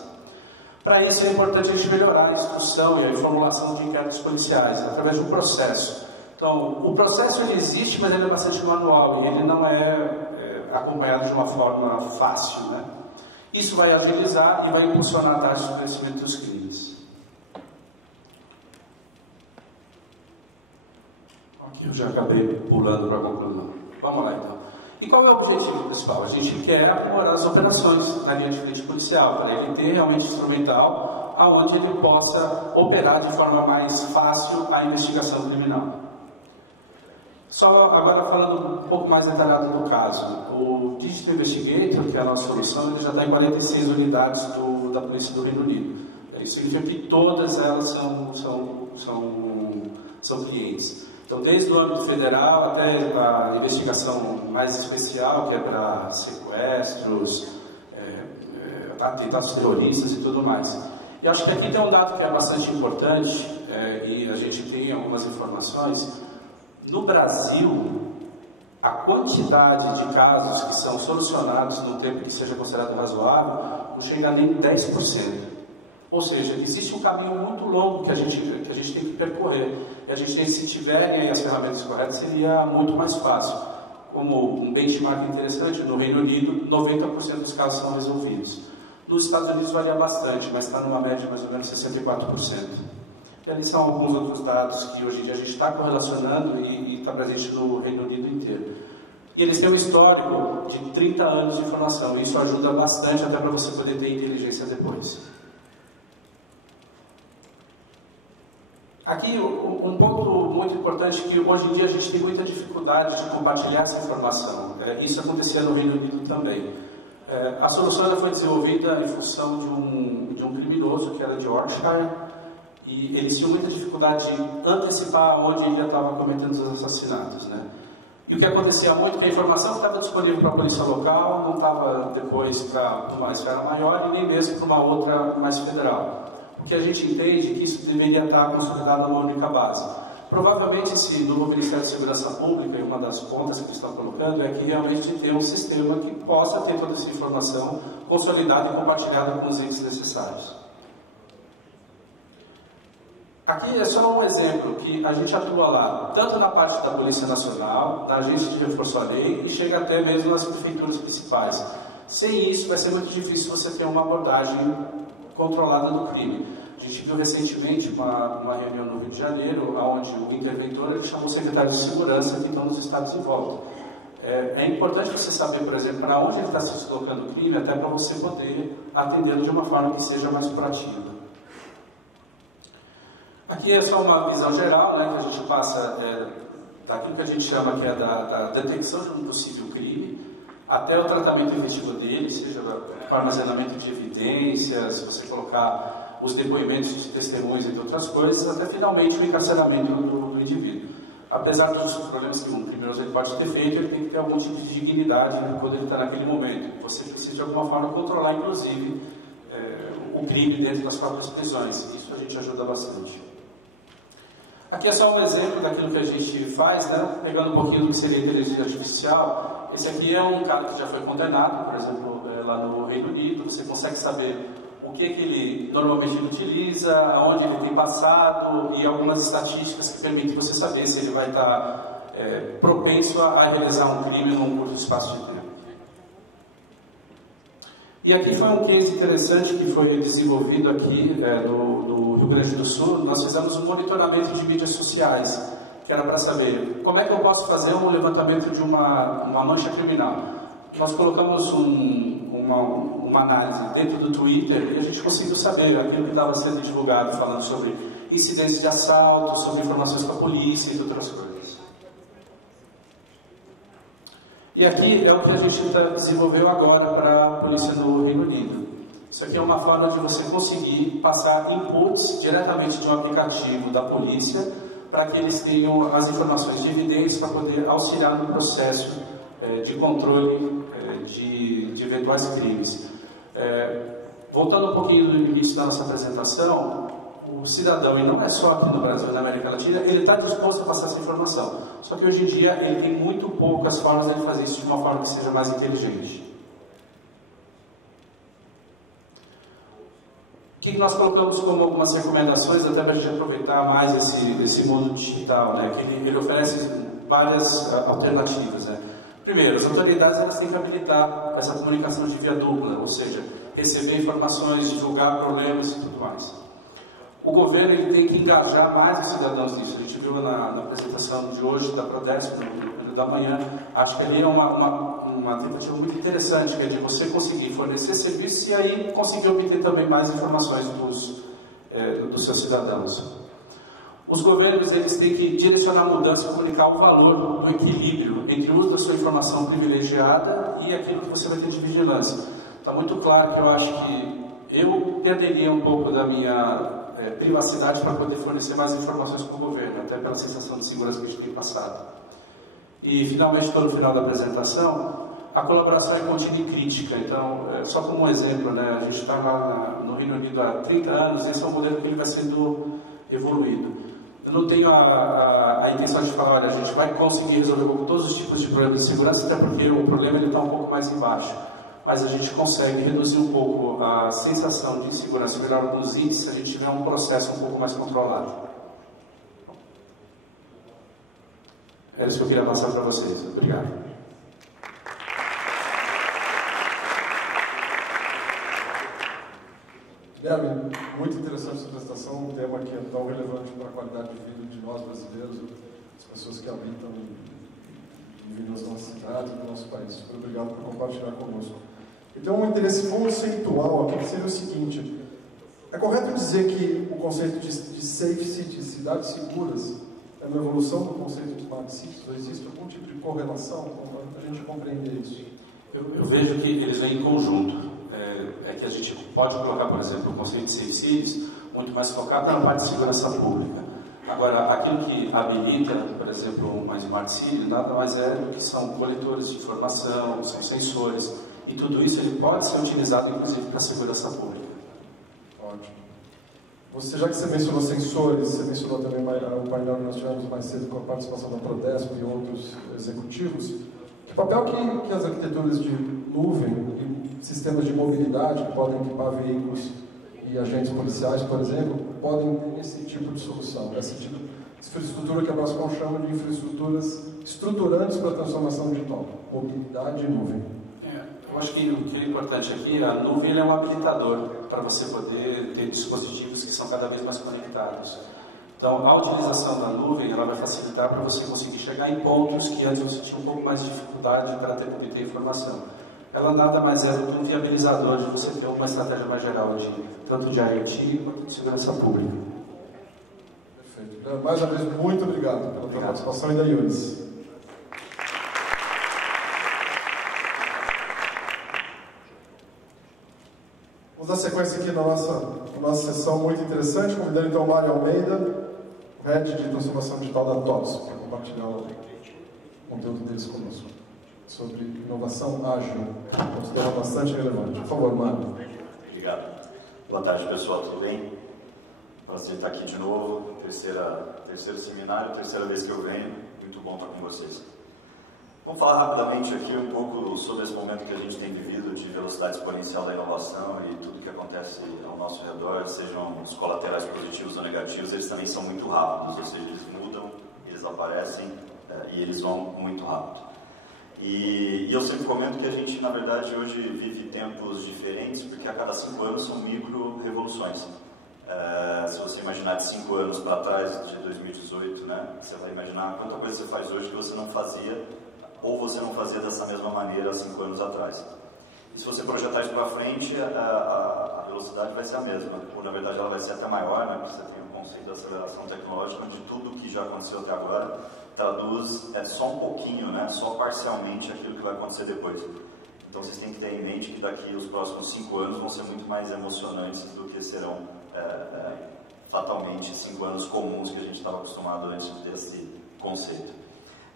Para isso é importante a gente melhorar a instrução e a formulação de inquéritos policiais, através de um processo. Então, o processo ele existe, mas ele é bastante manual e ele não é acompanhado de uma forma fácil, né? Isso vai agilizar e vai impulsionar a taxa de crescimento dos crimes. Aqui eu já acabei pulando para a conclusão. Vamos lá então. E qual é o objetivo principal? A gente quer aprimorar as operações na linha de frente policial, para ele ter realmente instrumental aonde ele possa operar de forma mais fácil a investigação criminal. Só agora falando um pouco mais detalhado do caso, o Digital Investigator, que é a nossa solução, ele já está em 46 unidades da Polícia do Reino Unido. Isso significa que todas elas são clientes. Então, desde o âmbito federal até a investigação mais especial, que é para sequestros, atentados terroristas e tudo mais. E acho que aqui tem um dado que é bastante importante, e a gente tem algumas informações. No Brasil, a quantidade de casos que são solucionados num tempo que seja considerado razoável não chega a nem 10%. Ou seja, existe um caminho muito longo que a gente tem que percorrer. E a gente tem, se tiverem as ferramentas corretas, seria muito mais fácil. Como um benchmark interessante, no Reino Unido, 90% dos casos são resolvidos. Nos Estados Unidos varia bastante, mas está numa média de mais ou menos 64%. E ali são alguns outros dados que hoje em dia a gente está correlacionando e está presente no Reino Unido inteiro. E eles têm um histórico de 30 anos de informação, e isso ajuda bastante até para você poder ter inteligência depois. Aqui, um ponto muito importante que hoje em dia a gente tem muita dificuldade de compartilhar essa informação. Isso acontecia no Reino Unido também. A solução ela foi desenvolvida em função de um criminoso que era de Yorkshire, e eles tinham muita dificuldade de antecipar onde ele estava cometendo os assassinatos, né? E o que acontecia muito é que a informação que estava disponível para a polícia local não estava depois para uma esfera maior e nem mesmo para uma outra mais federal. Porque a gente entende que isso deveria estar consolidado numa única base. Provavelmente esse novo Ministério da Segurança Pública, e uma das pontas que eles estão colocando, é que realmente ter um sistema que possa ter toda essa informação consolidada e compartilhada com os entes necessários. Aqui é só um exemplo que a gente atua lá, tanto na parte da Polícia Nacional, na Agência de Reforço à Lei e chega até mesmo nas prefeituras principais. Sem isso vai ser muito difícil você ter uma abordagem controlada do crime. A gente viu recentemente uma reunião no Rio de Janeiro, onde o interventor ele chamou o secretário de Segurança que estão nos estados em volta. É importante você saber, por exemplo, para onde ele está se deslocando o crime, até para você poder atendê-lo de uma forma que seja mais proativa. Aqui é só uma visão geral, né, que a gente passa daquilo que a gente chama que é da detecção de um possível crime, até o tratamento efetivo dele, seja para armazenamento de evidências, você colocar os depoimentos de testemunhas, entre outras coisas, até finalmente o encarceramento do indivíduo. Apesar dos problemas que um criminoso ele pode ter feito, ele tem que ter algum tipo de dignidade, né, quando ele está naquele momento. Você precisa de alguma forma controlar, inclusive, o crime dentro das próprias prisões. Isso a gente ajuda bastante. Aqui é só um exemplo daquilo que a gente faz, né? Pegando um pouquinho do que seria inteligência artificial. Esse aqui é um cara que já foi condenado, por exemplo, lá no Reino Unido. Você consegue saber o que ele normalmente utiliza, aonde ele tem passado e algumas estatísticas que permitem você saber se ele vai estar propenso a realizar um crime num curto espaço de tempo. E aqui foi um case interessante que foi desenvolvido aqui no Rio Grande do Sul. Nós fizemos um monitoramento de mídias sociais, que era para saber como é que eu posso fazer um levantamento de uma mancha criminal. Nós colocamos uma análise dentro do Twitter e a gente conseguiu saber aquilo que estava sendo divulgado, falando sobre incidentes de assalto, sobre informações para a polícia e outras coisas. E aqui é o que a gente desenvolveu agora para a polícia no Reino Unido. Isso aqui é uma forma de você conseguir passar inputs diretamente de um aplicativo da polícia para que eles tenham as informações de evidência para poder auxiliar no processo de controle de eventuais crimes. Voltando um pouquinho no início da nossa apresentação, o cidadão, e não é só aqui no Brasil, na América Latina, ele está disposto a passar essa informação. Só que hoje em dia ele tem muito poucas formas de fazer isso de uma forma que seja mais inteligente. O que nós colocamos como algumas recomendações, até para a gente aproveitar mais esse mundo digital, né? Que ele oferece várias alternativas, né? Primeiro, as autoridades elas têm que habilitar essa comunicação de via dupla, ou seja, receber informações, divulgar problemas e tudo mais. O governo ele tem que engajar mais os cidadãos nisso. A gente viu na apresentação de hoje da Prodesp, no da manhã, acho que ali é uma tentativa muito interessante, que é de você conseguir fornecer serviços e aí conseguir obter também mais informações dos seus cidadãos. Os governos eles têm que direcionar a mudança e comunicar o valor do equilíbrio entre o uso da sua informação privilegiada e aquilo que você vai ter de vigilância. Está muito claro que eu acho que eu perderia um pouco da minha privacidade para poder fornecer mais informações para o governo, até pela sensação de segurança que a gente tem passado. E, finalmente, estou no final da apresentação, a colaboração é contínua e crítica. Então, só como um exemplo, né, a gente está lá no Reino Unido há 30 anos, esse é um modelo que ele vai sendo evoluído. Eu não tenho a intenção de falar, olha, a gente vai conseguir resolver com todos os tipos de problemas de segurança, até porque o problema está um pouco mais embaixo. Mas a gente consegue reduzir um pouco a sensação de insegurança, melhorar alguns índices, se a gente tiver um processo um pouco mais controlado. É isso que eu queria passar para vocês. Obrigado. Guilherme, muito interessante essa apresentação, um tema que é tão relevante para a qualidade de vida de nós brasileiros, as pessoas que habitam e vivem nas nossas cidades, no nosso país. Muito obrigado por compartilhar conosco. Então, um interesse conceitual aqui seria o seguinte: é correto dizer que o conceito de safe cities, cidades seguras, é uma evolução do conceito de smart cities? Ou existe algum tipo de correlação para a gente compreender isso? Eu vejo que eles vêm em conjunto. É que a gente pode colocar, por exemplo, o conceito de safe cities muito mais focado na parte de segurança pública. Agora, aquilo que habilita, por exemplo, uma smart city, nada mais é do que são coletores de informação, são sensores. E tudo isso ele pode ser utilizado, inclusive, para a segurança pública. Ótimo. Já que você mencionou sensores, você mencionou também o painel que nós tivemos mais cedo com a participação da Prodesp e outros executivos. Que papel que as arquiteturas de nuvem e sistemas de mobilidade que podem equipar veículos e agentes policiais, por exemplo, podem ter nesse tipo de solução, esse tipo de infraestrutura que a Brascom chama de infraestruturas estruturantes para a transformação digital, mobilidade e nuvem? Eu acho que o que é importante aqui, a nuvem é um habilitador para você poder ter dispositivos que são cada vez mais conectados. Então, a utilização da nuvem ela vai facilitar para você conseguir chegar em pontos que antes você tinha um pouco mais de dificuldade para obter informação. Ela nada mais é do que um viabilizador de você ter uma estratégia mais geral, tanto de IoT quanto de segurança pública. Perfeito. Mais uma vez, muito obrigado pela tua participação e da Yunis. Vamos dar sequência aqui na nossa sessão muito interessante, convidando então o Mário Almeida, o Head de Transformação Digital da TOTS, para compartilhar o conteúdo deles conosco, sobre inovação ágil, um tema bastante relevante. Por favor, Mário. Obrigado. Boa tarde, pessoal, tudo bem? Prazer estar aqui de novo, terceiro seminário, terceira vez que eu venho, muito bom estar com vocês. Vamos falar rapidamente aqui um pouco sobre esse momento que a gente tem vivido de velocidade exponencial da inovação e tudo que acontece ao nosso redor, sejam os colaterais positivos ou negativos, eles também são muito rápidos, ou seja, eles mudam, eles aparecem e eles vão muito rápido. E eu sempre comento que a gente, na verdade, hoje vive tempos diferentes, porque a cada 5 anos são micro-revoluções. Se você imaginar de 5 anos para trás, de 2018, né, você vai imaginar quanta coisa você faz hoje que você não fazia, ou você não fazia dessa mesma maneira há 5 anos atrás. E se você projetar isso para frente, a velocidade vai ser a mesma, ou na verdade ela vai ser até maior, né, porque você tem o conceito de aceleração tecnológica, onde tudo que já aconteceu até agora traduz só um pouquinho, né, só parcialmente aquilo que vai acontecer depois. Então vocês têm que ter em mente que daqui os próximos 5 anos vão ser muito mais emocionantes do que serão fatalmente 5 anos comuns que a gente estava acostumado antes desse conceito.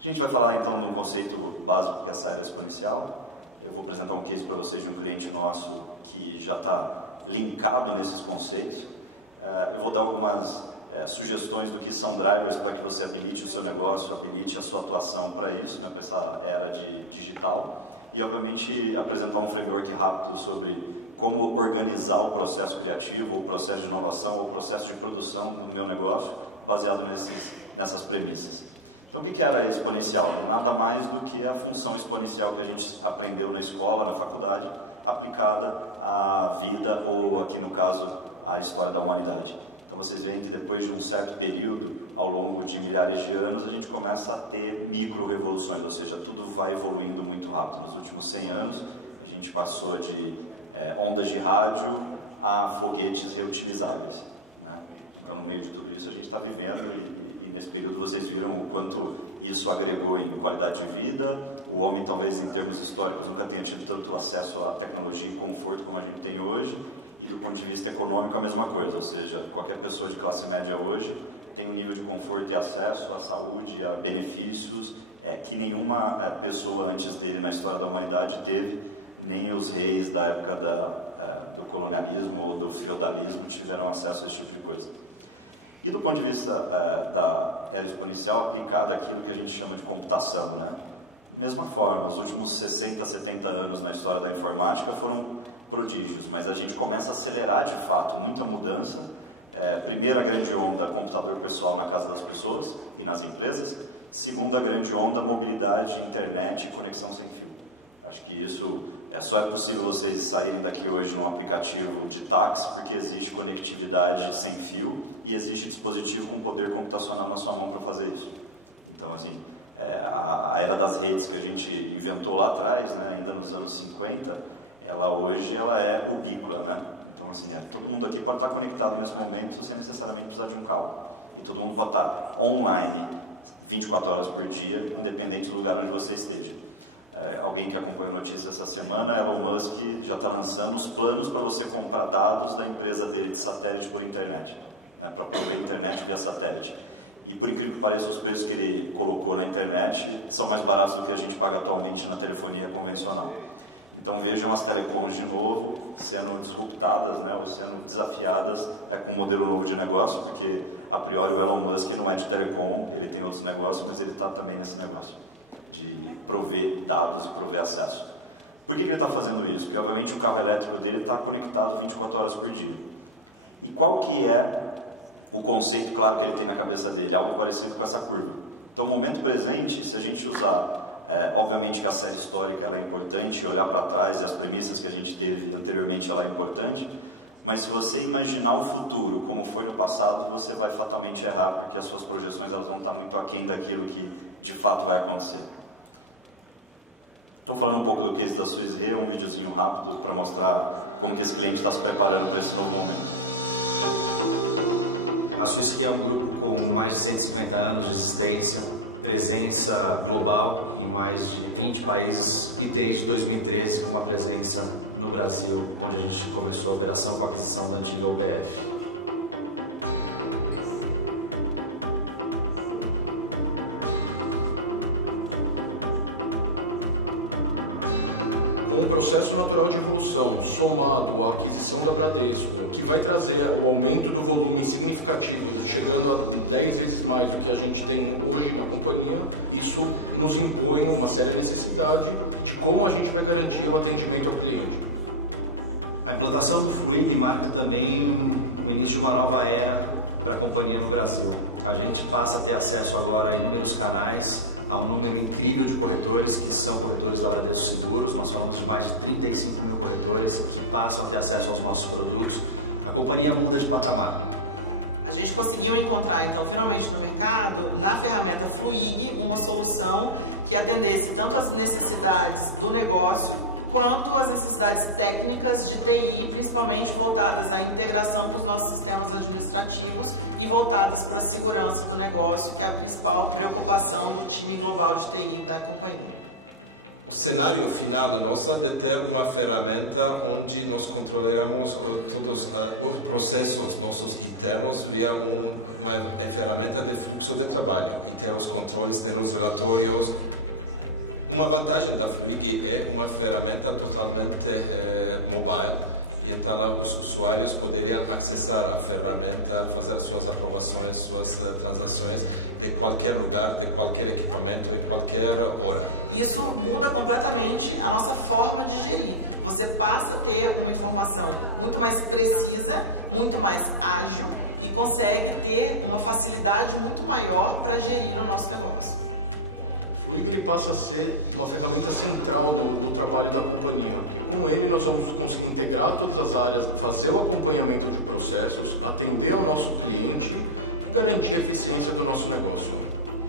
A gente vai falar então de um conceito básico que é a saída exponencial. Eu vou apresentar um case para vocês de um cliente nosso que já está linkado nesses conceitos. Eu vou dar algumas sugestões do que são drivers para que você habilite o seu negócio, habilite a sua atuação para isso, né, para essa era de digital. E obviamente apresentar um framework rápido sobre como organizar o processo criativo, o processo de inovação, ou o processo de produção do meu negócio, baseado nessas premissas. Então, o que era a exponencial? Nada mais do que a função exponencial que a gente aprendeu na escola, na faculdade, aplicada à vida, ou aqui no caso, à história da humanidade. Então, vocês veem que depois de um certo período, ao longo de milhares de anos, a gente começa a ter micro-revoluções, ou seja, tudo vai evoluindo muito rápido. Nos últimos 100 anos, a gente passou de ondas de rádio a foguetes reutilizáveis, né? Então, no meio de tudo isso, a gente está vivendo e nesse período vocês viram o quanto isso agregou em qualidade de vida. O homem, talvez em termos históricos, nunca tenha tido tanto acesso à tecnologia e conforto como a gente tem hoje. E do ponto de vista econômico, a mesma coisa, ou seja, qualquer pessoa de classe média hoje tem um nível de conforto e acesso à saúde, a benefícios que nenhuma pessoa antes dele na história da humanidade teve, nem os reis da época do colonialismo ou do feudalismo tiveram acesso a esse tipo de coisa. E do ponto de vista da era exponencial, aplicada àquilo que a gente chama de computação, né? Mesma forma, os últimos 60, 70 anos na história da informática foram prodígios, mas a gente começa a acelerar de fato muita mudança. Primeira grande onda, computador pessoal na casa das pessoas e nas empresas. Segunda grande onda, mobilidade, internet e conexão sem fio. Acho que isso só é possível vocês saírem daqui hoje num aplicativo de táxi, porque existe conectividade sem fio e existe dispositivo com poder computacional na sua mão para fazer isso. Então, assim, a era das redes que a gente inventou lá atrás, né, ainda nos anos 50, hoje ela é ubíqua, né? Então, assim, todo mundo aqui pode estar conectado nesse momento sem necessariamente precisar de um cabo. E todo mundo pode estar online 24 horas por dia, independente do lugar onde você esteja. Alguém que acompanhou notícias essa semana, Elon Musk já está lançando os planos para você comprar dados da empresa dele de satélite por internet, né, para prover internet via satélite. E por incrível que pareça, os preços que ele colocou na internet são mais baratos do que a gente paga atualmente na telefonia convencional. Então vejam as telecoms de novo sendo disruptadas, né, ou sendo desafiadas com um modelo novo de negócio, porque a priori o Elon Musk não é de telecom, ele tem outros negócios, mas ele está também nesse negócio de prover dados e prover acesso. Por que ele está fazendo isso? Porque obviamente o carro elétrico dele está conectado 24 horas por dia. E qual que é o conceito claro que ele tem na cabeça dele? Algo parecido com essa curva. Então, no momento presente, se a gente usar, obviamente que a série histórica ela é importante, olhar para trás e as premissas que a gente teve anteriormente ela é importante, mas se você imaginar o futuro como foi no passado, você vai fatalmente errar, porque as suas projeções elas vão estar muito aquém daquilo que de fato vai acontecer. Estou falando um pouco do case da Swiss Re, um videozinho rápido para mostrar como que esse cliente está se preparando para esse novo momento. A Swiss Re é um grupo com mais de 150 anos de existência, presença global em mais de 20 países e desde 2013 com uma presença no Brasil, onde a gente começou a operação com a aquisição da antiga UBF. com o processo natural de evolução, somado à aquisição da Bradesco, que vai trazer o aumento do volume significativo, chegando a 10 vezes mais do que a gente tem hoje na companhia, isso nos impõe uma séria necessidade de como a gente vai garantir o atendimento ao cliente. A implantação do Fluid marca também o início de uma nova era para a companhia no Brasil. A gente passa a ter acesso agora a inúmeros canais, a um número incrível de corretores que são corretores da Bradesco Seguros. Nós falamos de mais de 35 mil corretores que passam a ter acesso aos nossos produtos. A companhia muda de patamar. A gente conseguiu encontrar, então, finalmente no mercado, na ferramenta Fluig, uma solução que atendesse tanto as necessidades do negócio quanto as necessidades técnicas de TI, principalmente voltadas à integração com os nossos sistemas administrativos e voltadas para a segurança do negócio, que é a principal preocupação do time global de TI da companhia. O cenário final nosso é ter uma ferramenta onde nós controlamos todos os processos nossos internos via uma ferramenta de fluxo de trabalho e ter os controles de los relatórios. Uma vantagem da Fluig é uma ferramenta totalmente mobile, e então os usuários poderiam acessar a ferramenta, fazer suas aprovações, suas transações de qualquer lugar, de qualquer equipamento, em qualquer hora. Isso muda completamente a nossa forma de gerir. Você passa a ter uma informação muito mais precisa, muito mais ágil e consegue ter uma facilidade muito maior para gerir o nosso negócio. Ele passa a ser uma ferramenta central do trabalho da companhia. Com ele, nós vamos conseguir integrar todas as áreas, fazer o acompanhamento de processos, atender ao nosso cliente e garantir a eficiência do nosso negócio.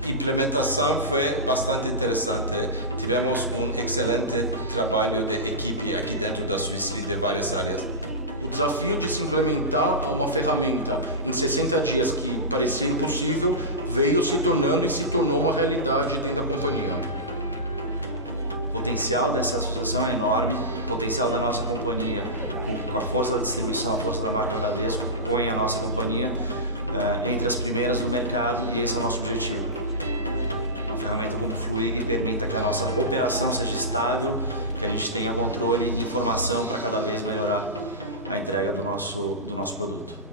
A implementação foi bastante interessante. Tivemos um excelente trabalho de equipe aqui dentro da Suíça de várias áreas. O desafio de se implementar uma ferramenta em 60 dias que parecia impossível veio se tornando e se tornou uma realidade dentro da companhia. O potencial dessa associação é enorme, o potencial da nossa companhia, com a força da distribuição, a força da marca Bradesco, põe a nossa companhia entre as primeiras do mercado, e esse é o nosso objetivo. Uma ferramenta como o Fluig permita que a nossa operação seja estável, que a gente tenha controle e informação para cada vez melhorar a entrega do nosso produto.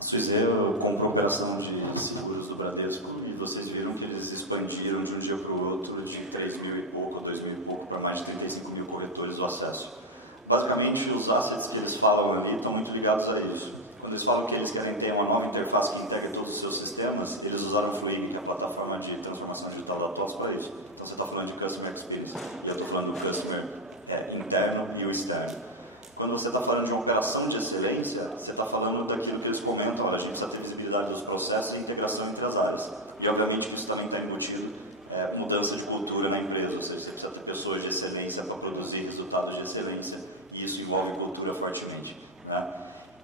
A Suizeiro comprou a operação de seguros do Bradesco e vocês viram que eles expandiram de um dia para o outro de 3 mil e pouco, 2 mil e pouco, para mais de 35 mil corretores do acesso. Basicamente, os assets que eles falam ali estão muito ligados a isso. Quando eles falam que eles querem ter uma nova interface que integre todos os seus sistemas, eles usaram o Fluig, que é a plataforma de transformação digital da TOS, para isso. Então você está falando de Customer Experience, e eu estou falando do Customer interno e o externo. Quando você está falando de uma operação de excelência, você está falando daquilo que eles comentam, olha, a gente precisa ter visibilidade dos processos e integração entre as áreas. E obviamente isso também está embutido mudança de cultura na empresa, ou seja, você precisa ter pessoas de excelência para produzir resultados de excelência, e isso envolve cultura fortemente, né?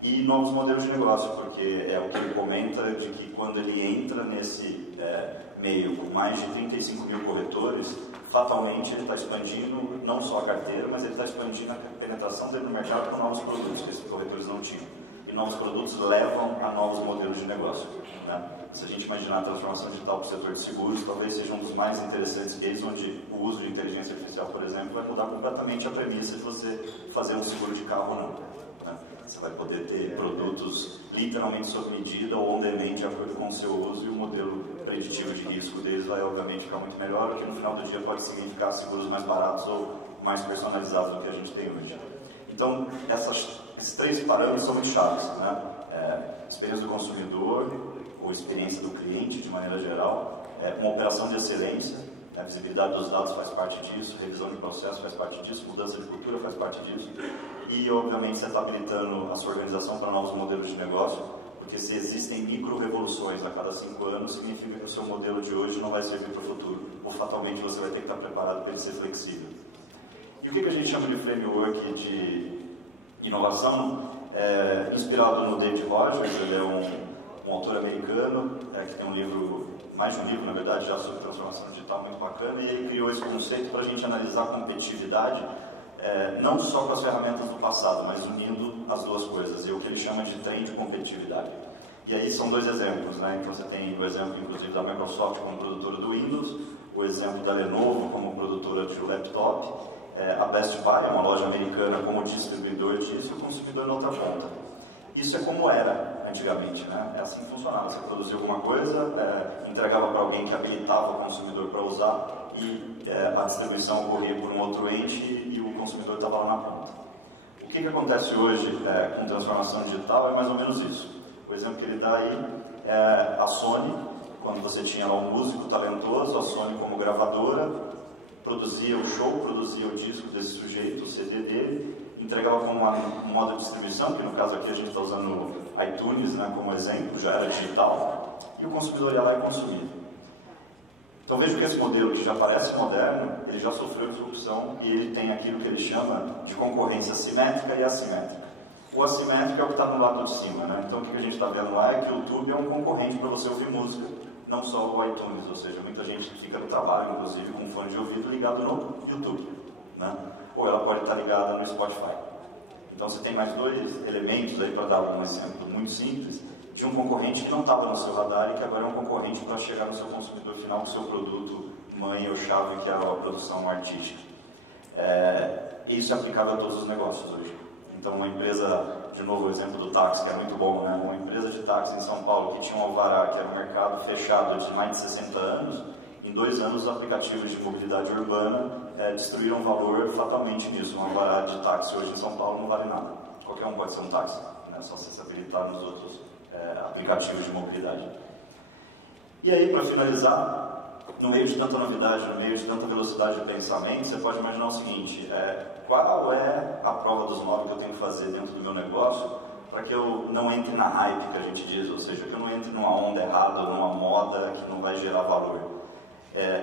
E novos modelos de negócio, porque é o que ele comenta de que quando ele entra nesse meio com mais de 35 mil corretores, fatalmente ele está expandindo não só a carteira, mas ele está expandindo a penetração dele no mercado com novos produtos que esses corretores não tinham. E novos produtos levam a novos modelos de negócio, né? Se a gente imaginar a transformação digital para o setor de seguros, talvez seja um dos mais interessantes cases, onde o uso de inteligência artificial, por exemplo, vai mudar completamente a premissa de você fazer um seguro de carro ou não, né? Você vai poder ter produtos literalmente sob medida ou on demand de acordo com o seu uso, e o modelo preditivo de risco deles vai obviamente ficar muito melhor, o que no final do dia pode significar seguros mais baratos ou mais personalizados do que a gente tem hoje. Então, esses três parâmetros são muito chaves, né? Experiência do consumidor, ou experiência do cliente de maneira geral, uma operação de excelência, a visibilidade dos dados faz parte disso, revisão de processo faz parte disso, mudança de cultura faz parte disso, e obviamente você está habilitando a sua organização para novos modelos de negócio, porque se existem micro-revoluções a cada 5 anos, significa que o seu modelo de hoje não vai servir para o futuro, ou fatalmente você vai ter que estar preparado para ele ser flexível. E o que a gente chama de framework de inovação? Inspirado no David Rogers, ele é um autor americano, que tem um livro, mais de um livro na verdade, já sobre transformação digital, muito bacana, e ele criou esse conceito para a gente analisar a competitividade, não só com as ferramentas do passado, mas unindo as duas coisas, e o que ele chama de trem de competitividade. E aí são dois exemplos, né? Então você tem o exemplo, inclusive, da Microsoft como produtora do Windows, o o exemplo da Lenovo como produtora de laptop, a Best Buy, uma loja americana, como distribuidor disso, e o consumidor na outra ponta. Isso é como era antigamente, né? É assim que funcionava. Você produzia alguma coisa, entregava para alguém que habilitava o consumidor para usar e a distribuição ocorria por um outro ente e o consumidor estava lá na ponta. O que acontece hoje com transformação digital é mais ou menos isso. O exemplo que ele dá aí é a Sony, quando você tinha lá um músico talentoso, a Sony como gravadora, produzia o show, produzia o disco desse sujeito, o CD dele, entregava como um modo de distribuição, que no caso aqui a gente está usando o iTunes, né, como exemplo, já era digital, e o consumidor ia lá e consumia. Então vejo que esse modelo, que já parece moderno, ele já sofreu disrupção e ele tem aquilo que ele chama de concorrência simétrica e assimétrica. O assimétrico é o que está no lado de cima, né? Então o que a gente está vendo lá é que o YouTube é um concorrente para você ouvir música, não só o iTunes, ou seja, muita gente fica no trabalho, inclusive, com fone de ouvido ligado no YouTube, né? Ou ela pode estar ligada no Spotify. Então você tem mais dois elementos aí para dar um exemplo muito simples de um concorrente que não estava no seu radar e que agora é um concorrente para chegar no seu consumidor final com o seu produto mãe ou chave, que é a produção artística. Isso é aplicável a todos os negócios hoje. Então uma empresa, de novo o exemplo do táxi, que é muito bom, né? Uma empresa de táxi em São Paulo que tinha um alvará, que era um mercado fechado de mais de 60 anos, em 2 anos os aplicativos de mobilidade urbana destruíram valor fatalmente nisso. Um alvará de táxi hoje em São Paulo não vale nada. Qualquer um pode ser um táxi, né? Só se habilitar nos outros aplicativos de mobilidade. E aí, para finalizar, no meio de tanta novidade, no meio de tanta velocidade de pensamento, você pode imaginar o seguinte: qual é a prova dos 9 que eu tenho que fazer dentro do meu negócio para que eu não entre na hype, que a gente diz, ou seja, que eu não entre numa onda errada, numa moda que não vai gerar valor.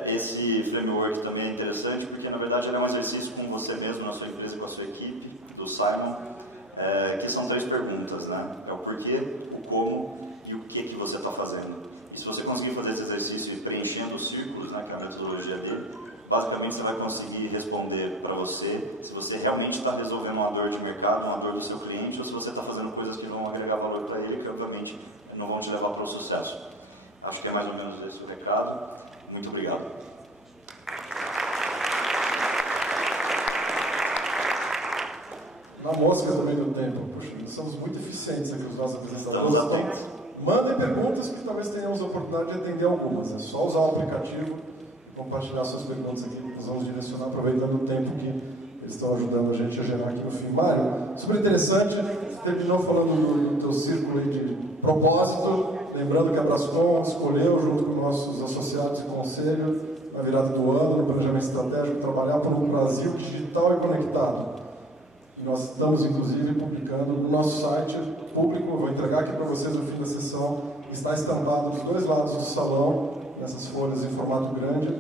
Esse framework também é interessante porque, na verdade, ele é um exercício com você mesmo, na sua empresa, com a sua equipe, do Simon, que são 3 perguntas, né? É o porquê, o como e o que você está fazendo. E se você conseguir fazer esse exercício e preenchendo os círculos, né, que é a metodologia dele, basicamente você vai conseguir responder para você se você realmente está resolvendo uma dor de mercado, uma dor do seu cliente, ou se você está fazendo coisas que vão agregar valor para ele, que obviamente não vão te levar para o sucesso. Acho que é mais ou menos esse o recado. Muito obrigado. Na mosca também do tempo. Puxa, nós somos muito eficientes aqui, os nossos apresentadores. Estamos atentos. Mandem perguntas que talvez tenhamos a oportunidade de atender algumas. É só usar o aplicativo, compartilhar suas perguntas aqui, nós vamos direcionar, aproveitando o tempo que eles estão ajudando a gente a gerar aqui no fim. Mário, super interessante, terminou falando do teu círculo aí de propósito, lembrando que a Brascom escolheu, junto com nossos associados e conselho, na virada do ano, no planejamento estratégico, trabalhar por um Brasil digital e conectado. E nós estamos, inclusive, publicando no nosso site público, eu vou entregar aqui para vocês no fim da sessão, está estampado dos 2 lados do salão, nessas folhas em formato grande,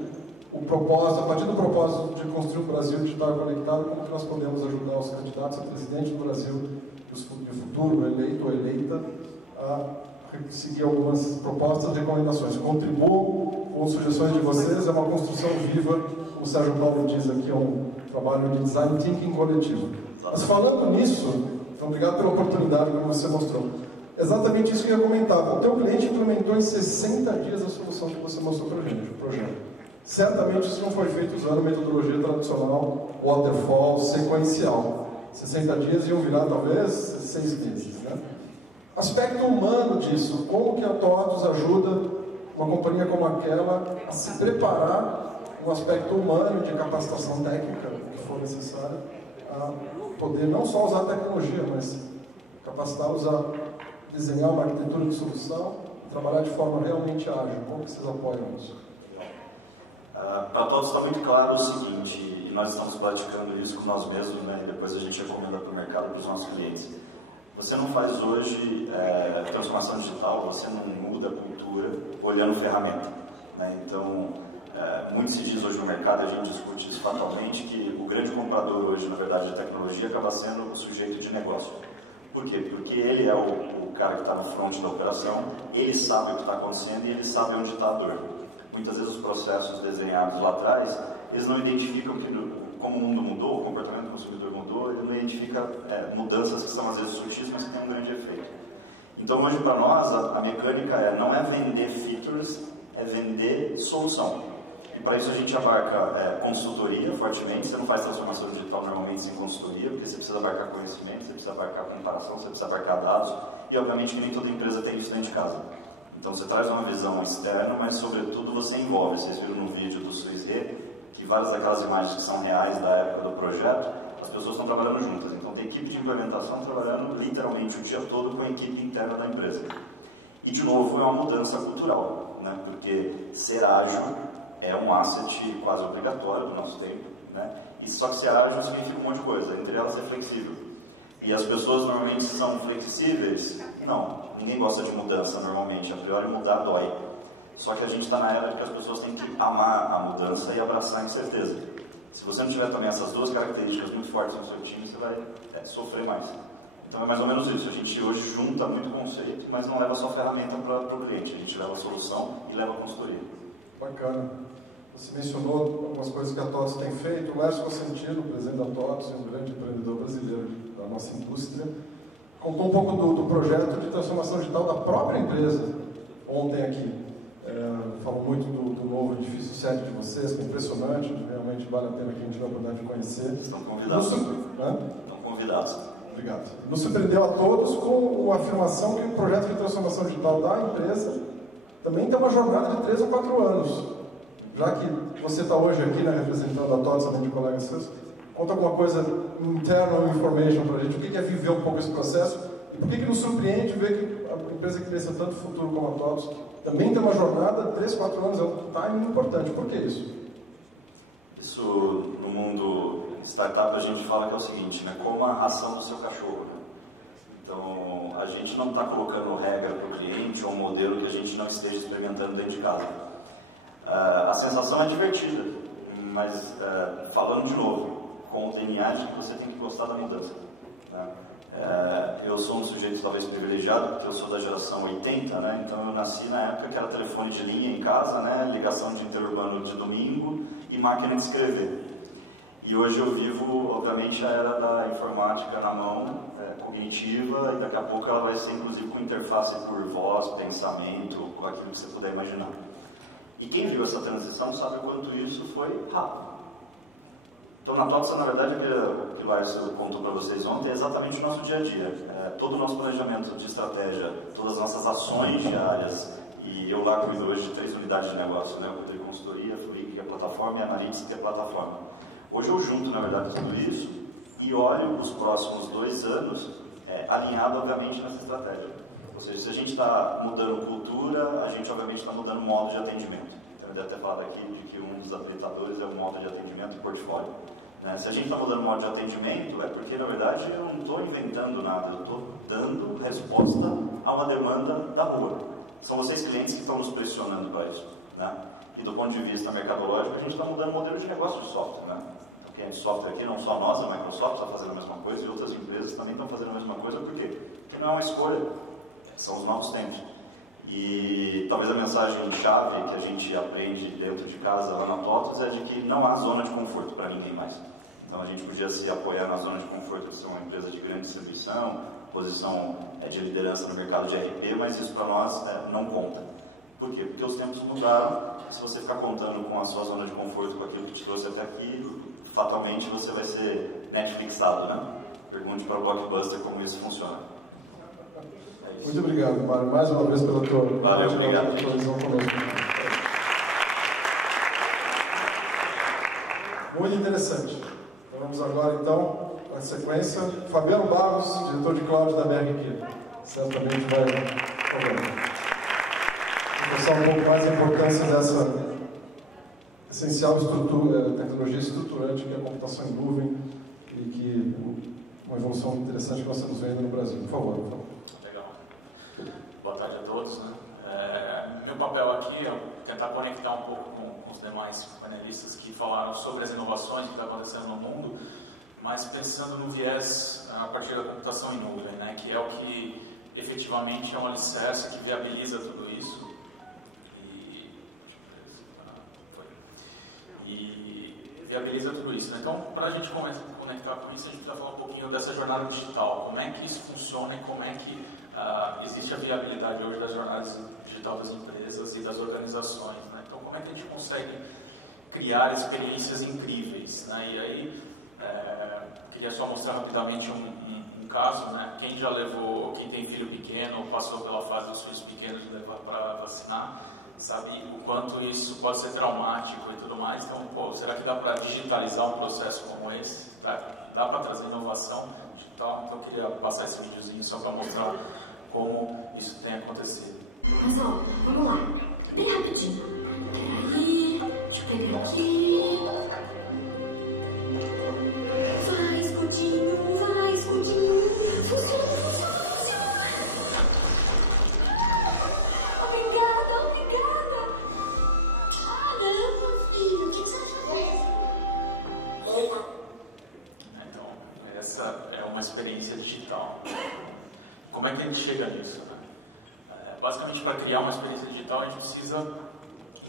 o propósito, a partir do propósito de construir um Brasil digital e conectado, como que nós podemos ajudar os candidatos a presidente do Brasil do futuro, eleito ou eleita, a seguir algumas propostas e recomendações. Contribuam com sugestões de vocês, é uma construção viva, como o Sérgio Paulo diz aqui, é um trabalho de design thinking coletivo. Mas falando nisso, então obrigado pela oportunidade que você mostrou. Exatamente isso que eu ia comentar. O teu cliente implementou em 60 dias a solução que você mostrou para a gente, o projeto. Certamente isso não foi feito usando metodologia tradicional, waterfall, sequencial. 60 dias iam virar talvez 6 meses, né? Aspecto humano disso, como que a TOTUS ajuda uma companhia como aquela a se preparar um aspecto humano de capacitação técnica, que for necessário, a poder não só usar a tecnologia, mas capacitá-los a desenhar uma arquitetura de solução e trabalhar de forma realmente ágil. Como que vocês apoiam isso? Para todos está muito claro o seguinte, e nós estamos praticando isso com nós mesmos, né, e depois a gente recomenda para o mercado, para os nossos clientes. Você não faz hoje transformação digital, você não muda a cultura olhando ferramenta, né? Então, muito se diz hoje no mercado, a gente discute isso fatalmente, que o grande comprador hoje, na verdade, de tecnologia acaba sendo o sujeito de negócio. Por quê? Porque ele é o cara que está no front da operação, ele sabe o que está acontecendo e ele sabe onde está a dor. Muitas vezes os processos desenhados lá atrás, eles não identificam que como o mundo mudou, o comportamento do consumidor mudou, ele não identifica mudanças que são às vezes sutis, mas que têm um grande efeito. Então hoje para nós a mecânica não é vender features, é vender solução. E para isso a gente abarca consultoria fortemente. Você não faz transformação digital normalmente sem consultoria, porque você precisa abarcar conhecimento, você precisa abarcar comparação, você precisa abarcar dados, e obviamente que nem toda empresa tem isso dentro de casa. Então você traz uma visão externa, mas sobretudo você envolve. Vocês viram no vídeo do Suizê que várias daquelas imagens que são reais da época do projeto, as pessoas estão trabalhando juntas. Então tem equipe de implementação trabalhando literalmente o dia todo com a equipe interna da empresa. E de novo é uma mudança cultural, né? Porque ser ágil é um asset quase obrigatório do nosso tempo, né? E só que ser ágil significa um monte de coisa, entre elas ser flexível. E as pessoas normalmente são flexíveis? Não, ninguém gosta de mudança normalmente, a priori mudar dói. Só que a gente está na era de que as pessoas têm que amar a mudança e abraçar a incerteza. Se você não tiver também essas duas características muito fortes no seu time, você vai sofrer mais. Então é mais ou menos isso, a gente hoje junta muito conceito, mas não leva só ferramenta para o cliente, a gente leva a solução e leva a consultoria. Bacana. Você mencionou algumas coisas que a TOTVS tem feito. O Lércio Cosentino, presidente da TOTVS, um grande empreendedor brasileiro da nossa indústria, contou um pouco do projeto de transformação digital da própria empresa ontem aqui. Falou muito do novo edifício sede de vocês, que é impressionante, realmente vale a pena que a gente tiver a oportunidade de conhecer. Estão convidados. Estão convidados. Obrigado. Nos surpreendeu a todos com a afirmação que o projeto de transformação digital da empresa também tem uma jornada de 3 ou 4 anos. Já que você está hoje aqui, né, representando a TOTVS, além de colegas seus, conta alguma coisa, internal information para a gente, o que é viver um pouco esse processo e por que nos surpreende ver que a empresa que cresceu tanto futuro como a TOTVS também tem uma jornada de 3, 4 anos, é um timing importante. Por que isso? Isso, no mundo startup, a gente fala que é o seguinte, né, como a ração do seu cachorro. Né? Então, a gente não está colocando regra para o cliente ou um modelo que a gente não esteja experimentando dentro de casa. A sensação é divertida, mas falando de novo, com o DNA de que você tem que gostar da mudança. Né? Eu sou um sujeito talvez privilegiado, porque eu sou da geração 80, né? Então eu nasci na época que era telefone de linha em casa, né? Ligação de interurbano de domingo e máquina de escrever. E hoje eu vivo, obviamente, a era da informática na mão, cognitiva, e daqui a pouco ela vai ser inclusive com interface por voz, pensamento, com aquilo que você puder imaginar. E quem viu essa transição sabe o quanto isso foi rápido. Então, na TOTVS, na verdade, o que o Lárcio contou para vocês ontem é exatamente o nosso dia a dia. Todo o nosso planejamento de estratégia, todas as nossas ações diárias, e eu lá cuido hoje de 3 unidades de negócio, né? Eu cuido de consultoria, Fluig, que é a plataforma, e a Analytics, que é a plataforma. Hoje eu junto, na verdade, tudo isso e olho os próximos 2 anos alinhado, obviamente, nessa estratégia. Ou seja, se a gente está mudando cultura, a gente, obviamente, está mudando modo de atendimento. Então, eu deve ter falado aqui de que um dos habilitadores é o modo de atendimento e portfólio. Se a gente está mudando o modo de atendimento, é porque, na verdade, eu não estou inventando nada, eu estou dando resposta a uma demanda da rua. São vocês, clientes, que estão nos pressionando para isso. Né? E do ponto de vista mercadológico, a gente está mudando o modelo de negócio de software. Né? Porque a software aqui, não só nós, a Microsoft está fazendo a mesma coisa e outras empresas também estão fazendo a mesma coisa. Por quê? Porque não é uma escolha, são os novos tempos. E talvez a mensagem-chave que a gente aprende dentro de casa lá na TOTVS é de que não há zona de conforto para ninguém mais. Então a gente podia se apoiar na zona de conforto de ser uma empresa de grande distribuição, posição de liderança no mercado de RP, mas isso para nós não conta. Por quê? Porque os tempos mudaram. Se você ficar contando com a sua zona de conforto, com aquilo que te trouxe até aqui, fatalmente você vai ser Netflixado, né? Pergunte para o Blockbuster como isso funciona. Muito obrigado, Mário, mais uma vez pela tua visão conosco. Muito interessante. Vamos agora, então, na sequência, Fabiano Barros, diretor de cloud da BR aqui. Certamente vai reforçar um pouco mais a importância dessa essencial tecnologia estruturante que é a computação em nuvem e que uma evolução interessante que nós estamos vendo no Brasil. Por favor. Legal. Boa tarde a todos. Né? Meu papel aqui é tentar conectar um pouco com os demais panelistas que falaram sobre as inovações que estão acontecendo no mundo, mas pensando no viés a partir da computação em nuvem, né? Que é o que efetivamente é um alicerce que viabiliza tudo isso. E viabiliza tudo isso. Né? Então, para a gente conectar com isso, a gente precisa falar um pouquinho dessa jornada digital. Como é que isso funciona e como é que existe a viabilidade hoje das jornadas digital das empresas e das organizações. Né? Então, como é que a gente consegue criar experiências incríveis, né? E aí, queria só mostrar rapidamente um caso, né? Quem tem filho pequeno ou passou pela fase dos filhos pequenos de levar para vacinar, sabe o quanto isso pode ser traumático e tudo mais. Então, pô, será que dá para digitalizar um processo como esse? Dá para trazer inovação digital? Então, eu queria passar esse videozinho só para mostrar como isso tem acontecido. Mas, ó, vamos lá. Bem rapidinho. Peraí, deixa eu pegar aqui. Vai, escudinho, vai, escudinho. Funciona. Obrigada. Caramba, filho, o que você acha disso? Então, essa é uma experiência digital. Como é que a gente chega nisso, né? Basicamente, para criar uma experiência digital, a gente precisa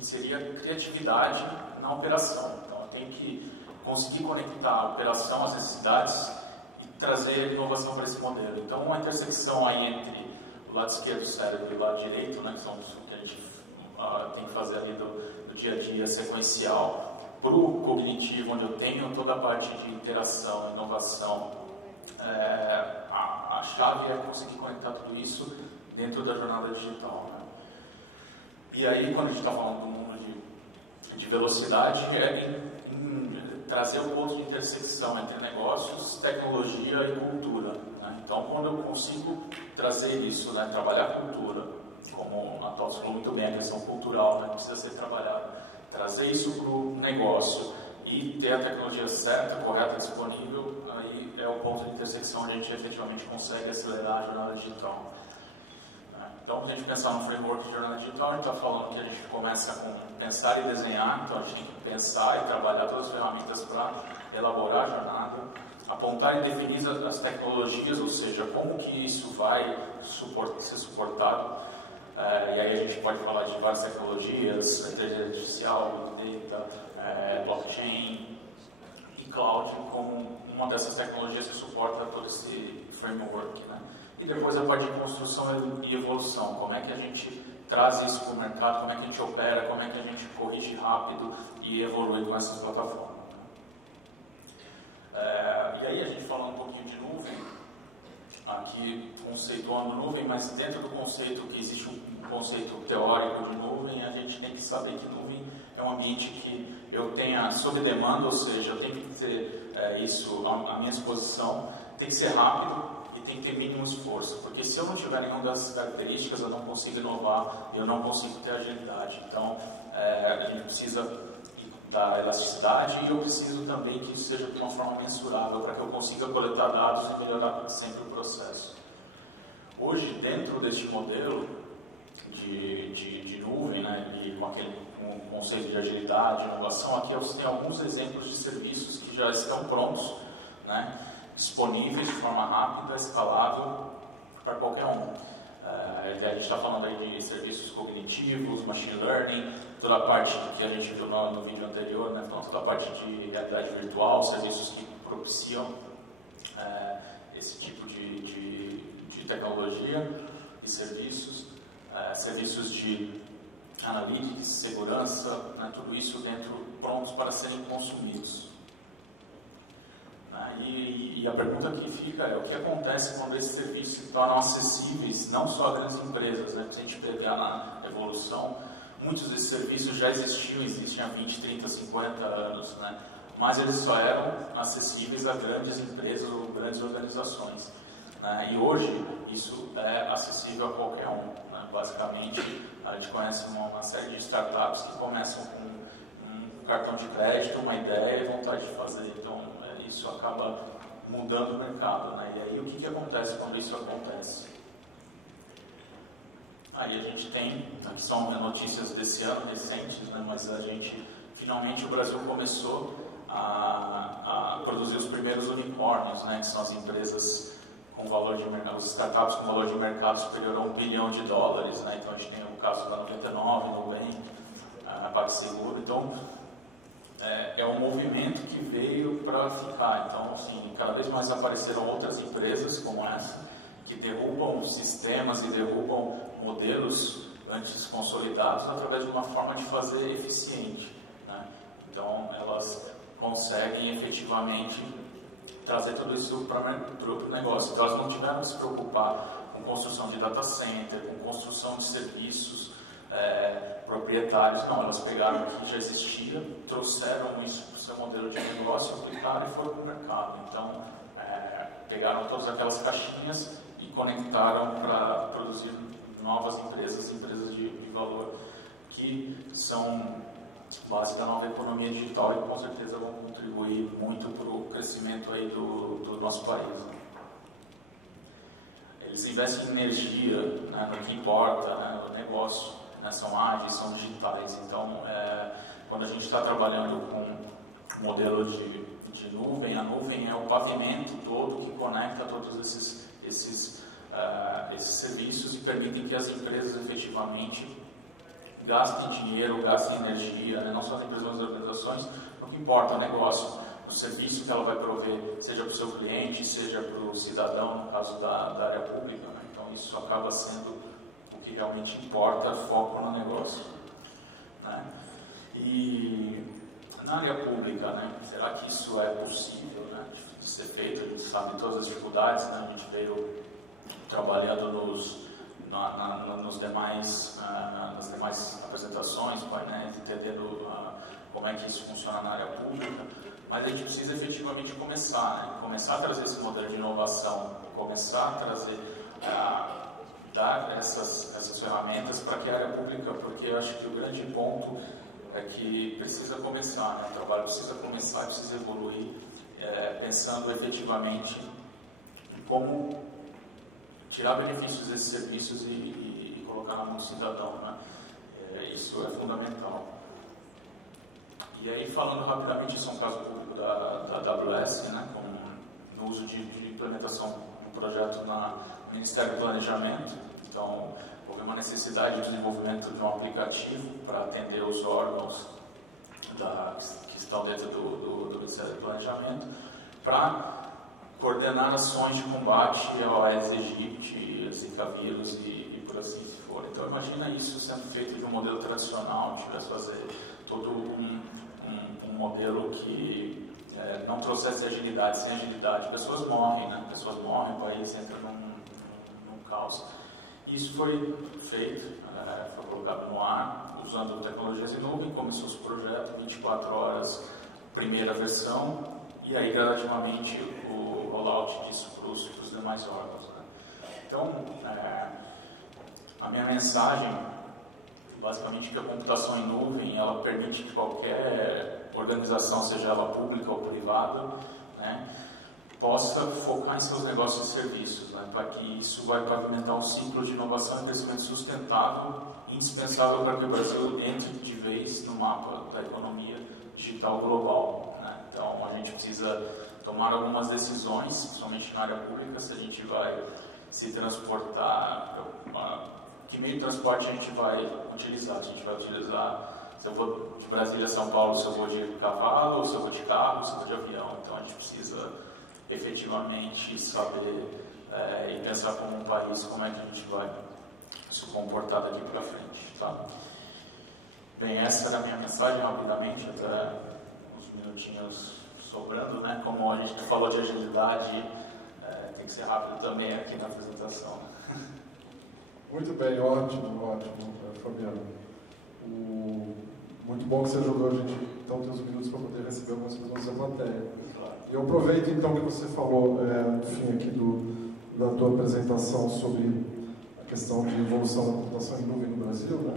inserir a criatividade na operação. Então, eu tenho que conseguir conectar a operação às necessidades e trazer inovação para esse modelo. Então, uma intersecção aí entre o lado esquerdo do cérebro e o lado direito, né, que são os que a gente tem que fazer ali do dia a dia sequencial, para o cognitivo, onde eu tenho toda a parte de interação, inovação. A chave é conseguir conectar tudo isso dentro da jornada digital, né? E aí, quando a gente está falando do mundo de velocidade, em trazer um ponto de intersecção entre negócios, tecnologia e cultura, né? Então, quando eu consigo trazer isso, né, trabalhar a cultura, como a Tots falou muito bem, a questão cultural, né, precisa ser trabalhada, trazer isso para o negócio e ter a tecnologia certa, correta, disponível, aí é o ponto de intersecção onde a gente efetivamente consegue acelerar a jornada digital. Então, se a gente pensar no framework de jornada digital, a gente está falando que a gente começa com pensar e desenhar, então a gente tem que pensar e trabalhar todas as ferramentas para elaborar a jornada, apontar e definir as tecnologias, ou seja, como que isso vai ser suportado. E aí a gente pode falar de várias tecnologias, inteligência artificial, Big Data, blockchain e cloud, como uma dessas tecnologias que suporta todo esse framework, né? E depois a parte de construção e evolução, como é que a gente traz isso para o mercado, como é que a gente opera, como é que a gente corrige rápido e evolui com essas plataformas. E aí a gente falando um pouquinho de nuvem, aqui conceituando nuvem, mas dentro do conceito que existe um conceito teórico de nuvem, a gente tem que saber que nuvem é um ambiente que eu tenha sob demanda, ou seja, eu tenho que ter isso à minha disposição, tem que ser rápido, tem que ter mínimo esforço, porque se eu não tiver nenhuma dessas características, eu não consigo inovar, eu não consigo ter agilidade. Então, a gente precisa da elasticidade e eu preciso também que isso seja de uma forma mensurável, para que eu consiga coletar dados e melhorar sempre o processo. Hoje, dentro deste modelo de nuvem, né, com aquele conceito de agilidade, inovação, aqui eu tenho alguns exemplos de serviços que já estão prontos, né, disponíveis de forma rápida, escalável para qualquer um. A gente está falando aí de serviços cognitivos, machine learning, toda a parte que a gente viu no vídeo anterior, né, falando toda a parte de realidade virtual, serviços que propiciam esse tipo de tecnologia e serviços, serviços de analytics, segurança, né, tudo isso dentro, prontos para serem consumidos. E a pergunta que fica é: o que acontece quando esses serviços se tornam acessíveis não só a grandes empresas, né? Se a gente pegar na evolução, muitos desses serviços já existem há 20, 30, 50 anos, né? Mas eles só eram acessíveis a grandes empresas ou grandes organizações, né? E hoje isso é acessível a qualquer um, né? Basicamente, a gente conhece uma série de startups que começam com um cartão de crédito, uma ideia e vontade de fazer. Então, isso acaba mudando o mercado, né? E aí o que acontece quando isso acontece? Aí a gente tem, aqui são notícias desse ano, recentes, né? Mas finalmente o Brasil começou a produzir os primeiros unicórnios, né? Que são as empresas com valor de mercado, as startups com valor de mercado superior a $1 bilhão, né? Então a gente tem o caso da 99, Nubank, a PagSeguro. Então, é um movimento que veio para ficar. Então, assim, cada vez mais apareceram outras empresas como essa, que derrubam sistemas e derrubam modelos antes consolidados através de uma forma de fazer eficiente, né? Então, elas conseguem efetivamente trazer tudo isso para o negócio. Então, elas não tiveram que se preocupar com construção de data center, com construção de serviços proprietários. Não, elas pegaram o que já existia, trouxeram isso para o seu modelo de negócio, aplicaram e foram para o mercado. Então, pegaram todas aquelas caixinhas e conectaram para produzir novas empresas de valor, que são base da nova economia digital e com certeza vão contribuir muito para o crescimento aí do nosso país. Eles investem em energia, né, no que importa, né, no negócio, né, são ágeis, são digitais. Então, quando a gente está trabalhando com modelo de nuvem, a nuvem é o pavimento todo que conecta todos esses serviços e permitem que as empresas efetivamente gastem dinheiro, gastem energia, né? Não só as empresas, mas as organizações, não que importa, o negócio, o serviço que ela vai prover, seja para o seu cliente, seja para o cidadão, no caso da área pública, né? Então isso acaba sendo o que realmente importa, foco no negócio, né? E na área pública, né? Será que isso é possível, né, de ser feito? A gente sabe todas as dificuldades, né? A gente veio trabalhando nas demais apresentações, painéis, entendendo como é que isso funciona na área pública, mas a gente precisa efetivamente começar, né? Começar a trazer esse modelo de inovação, começar a trazer, dar essas ferramentas para que a área pública, porque eu acho que o grande ponto é que precisa começar, né? O trabalho precisa começar e precisa evoluir, pensando efetivamente em como tirar benefícios desses serviços e colocar na mão do cidadão, né? Isso é fundamental. E aí, falando rapidamente, isso é um caso público da AWS, né? No uso de implementação do projeto no Ministério do Planejamento. Então, houve uma necessidade de desenvolvimento de um aplicativo para atender os órgãos que estão dentro do Ministério do Planejamento, para coordenar ações de combate ao Aedes aegypti, Zika vírus e por assim se for. Então imagina isso sendo feito de um modelo tradicional, tivesse fazer todo um modelo que não trouxesse agilidade. Sem agilidade, pessoas morrem, né? Pessoas morrem, o país entra num caos. Isso foi feito, foi colocado no ar, usando tecnologias em nuvem, começou esse projeto, 24 horas, primeira versão, e aí gradativamente o rollout disso para os demais órgãos, né? Então, a minha mensagem, basicamente, que a computação em nuvem, ela permite que qualquer organização, seja ela pública ou privada, né, possa focar em seus negócios e serviços, né, para que isso vai pavimentar um ciclo de inovação e crescimento sustentável, indispensável para que o Brasil entre de vez no mapa da economia digital global, né? Então, a gente precisa tomar algumas decisões, principalmente na área pública, se a gente vai se transportar, que meio de transporte a gente vai utilizar. Se a gente vai utilizar, se eu vou de Brasília a São Paulo, se eu vou de cavalo, se eu vou de carro, se eu vou de avião. Então, a gente precisa efetivamente saber e pensar como um país, como é que a gente vai se comportar daqui para frente, tá? Bem, essa era a minha mensagem, rapidamente, até uns minutinhos sobrando, né? Como a gente falou de agilidade, tem que ser rápido também aqui na apresentação. Muito bem, ótimo, Fabiano. Muito bom que você ajudou a gente, então, ter uns minutos para poder receber algumas perguntas da plateia. E eu aproveito, então, que você falou, no fim aqui da tua apresentação sobre a questão de evolução da computação em nuvem no Brasil, né?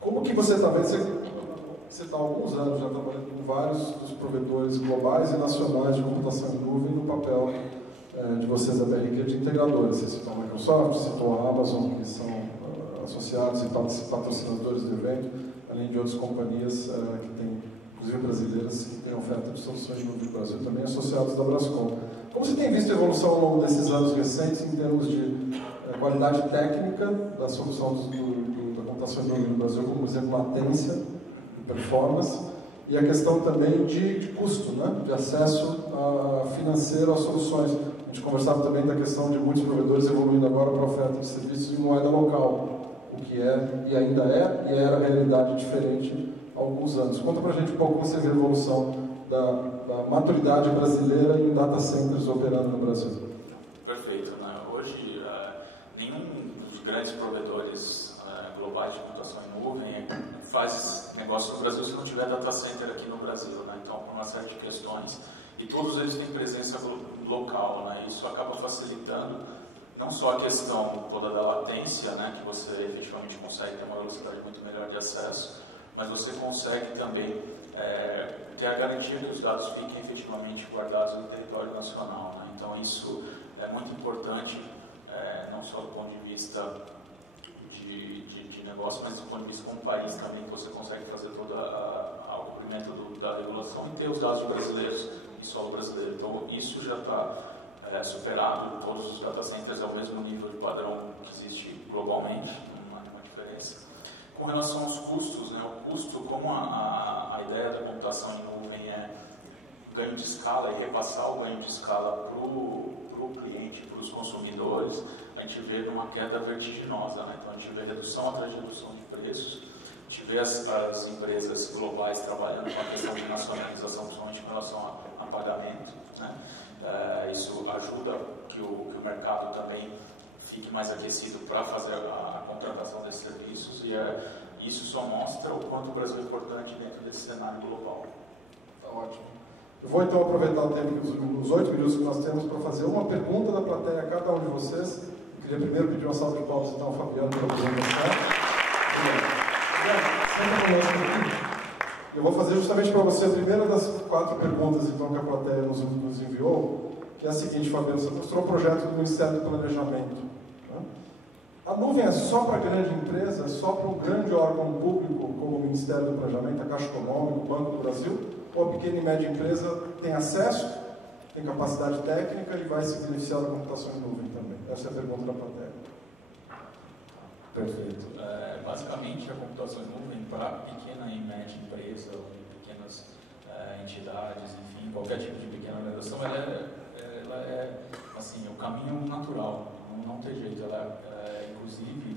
Como que você está vendo? Você está há alguns anos já trabalhando com vários dos provedores globais e nacionais de computação em nuvem no papel de vocês da BRQ de integradora. Você citou a Microsoft, citou a Amazon, que são associados e patrocinadores do evento, além de outras companhias que têm, inclusive brasileiras, que têm oferta de soluções de nuvem no Brasil, também associados da Brascom. Como você tem visto a evolução ao longo desses anos recentes em termos de qualidade técnica da solução da computação em nuvem no Brasil, como, por exemplo, latência e performance, e a questão também de custo, né? De acesso financeiro às soluções. A gente conversava também da questão de muitos provedores evoluindo agora para a oferta de serviços em moeda local. o que é e ainda é, e era realidade diferente há alguns anos. Conta pra gente um pouco como você vê a evolução da maturidade brasileira em data centers operando no Brasil. Perfeito, né? Hoje, nenhum dos grandes provedores globais de computação em nuvem faz negócio no Brasil se não tiver data center aqui no Brasil, né? Então, por uma série de questões, e todos eles têm presença local, né? Isso acaba facilitando não só a questão toda da latência, né? Que você efetivamente consegue ter uma velocidade muito melhor de acesso, mas você consegue também ter a garantia que os dados fiquem efetivamente guardados no território nacional, né? Então, isso é muito importante, não só do ponto de vista de negócio, mas do ponto de vista como país também, que você consegue fazer todo o cumprimento da regulação e ter os dados brasileiros em solo brasileiro. Então, isso já está superado, todos os data centers ao mesmo nível de padrão que existe globalmente, não há nenhuma diferença. Com relação aos custos, né, o custo, como a ideia da computação em nuvem é ganho de escala e repassar o ganho de escala para o cliente, para os consumidores, a gente vê uma queda vertiginosa, né? Então a gente vê redução atrás de redução de preços, a gente vê as empresas globais trabalhando com a questão de nacionalização, principalmente em relação a pagamento, né? Isso ajuda que o mercado também fique mais aquecido para fazer a contratação desses serviços, e isso só mostra o quanto o Brasil é importante dentro desse cenário global. Tá ótimo. Eu vou então aproveitar o tempo, os 8 minutos que nós temos, para fazer uma pergunta da plateia a cada um de vocês. Eu queria primeiro pedir uma salva de palmas então ao Fabiano para poder começar. Senta conosco aqui. Eu vou fazer justamente para você a primeira das 4 perguntas então, que a plateia nos enviou, que é a seguinte, Fabiano. Você mostrou o projeto do Ministério do Planejamento. Né? A nuvem é só para grande empresa, é só para um grande órgão público, como o Ministério do Planejamento, a Caixa Econômica, o Banco do Brasil? Ou a pequena e média empresa tem acesso, tem capacidade técnica e vai se beneficiar da computação em nuvem também? Essa é a pergunta da plateia. Perfeito. Basicamente, a computação em nuvem para pequena e média empresa, ou pequenas entidades, enfim, qualquer tipo de pequena organização, ela é assim, o caminho natural, não tem jeito. Inclusive,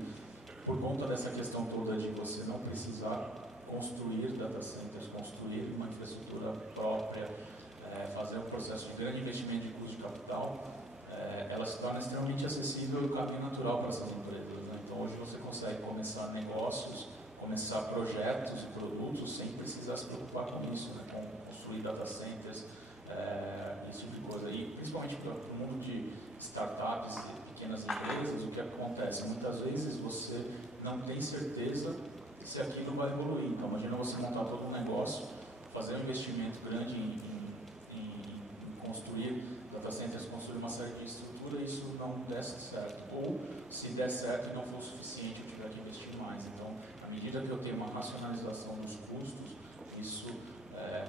por conta dessa questão toda de você não precisar construir data centers, construir uma infraestrutura própria, fazer um processo de grande investimento de custo de capital, ela se torna extremamente acessível e o caminho natural para essas empresas, né? Então hoje você consegue começar negócios, começar projetos, produtos, sem precisar se preocupar com isso, né? Com construir data centers, esse tipo de coisa. E principalmente para o mundo de startups e pequenas empresas, o que acontece? Muitas vezes você não tem certeza se aquilo vai evoluir. Então, imagina você montar todo um negócio, fazer um investimento grande em construir data centers, construir uma série de estrutura, e isso não desse certo. Ou, se der certo e não for o suficiente, eu tiver que investir mais. Então, à medida que eu tenho uma racionalização dos custos, isso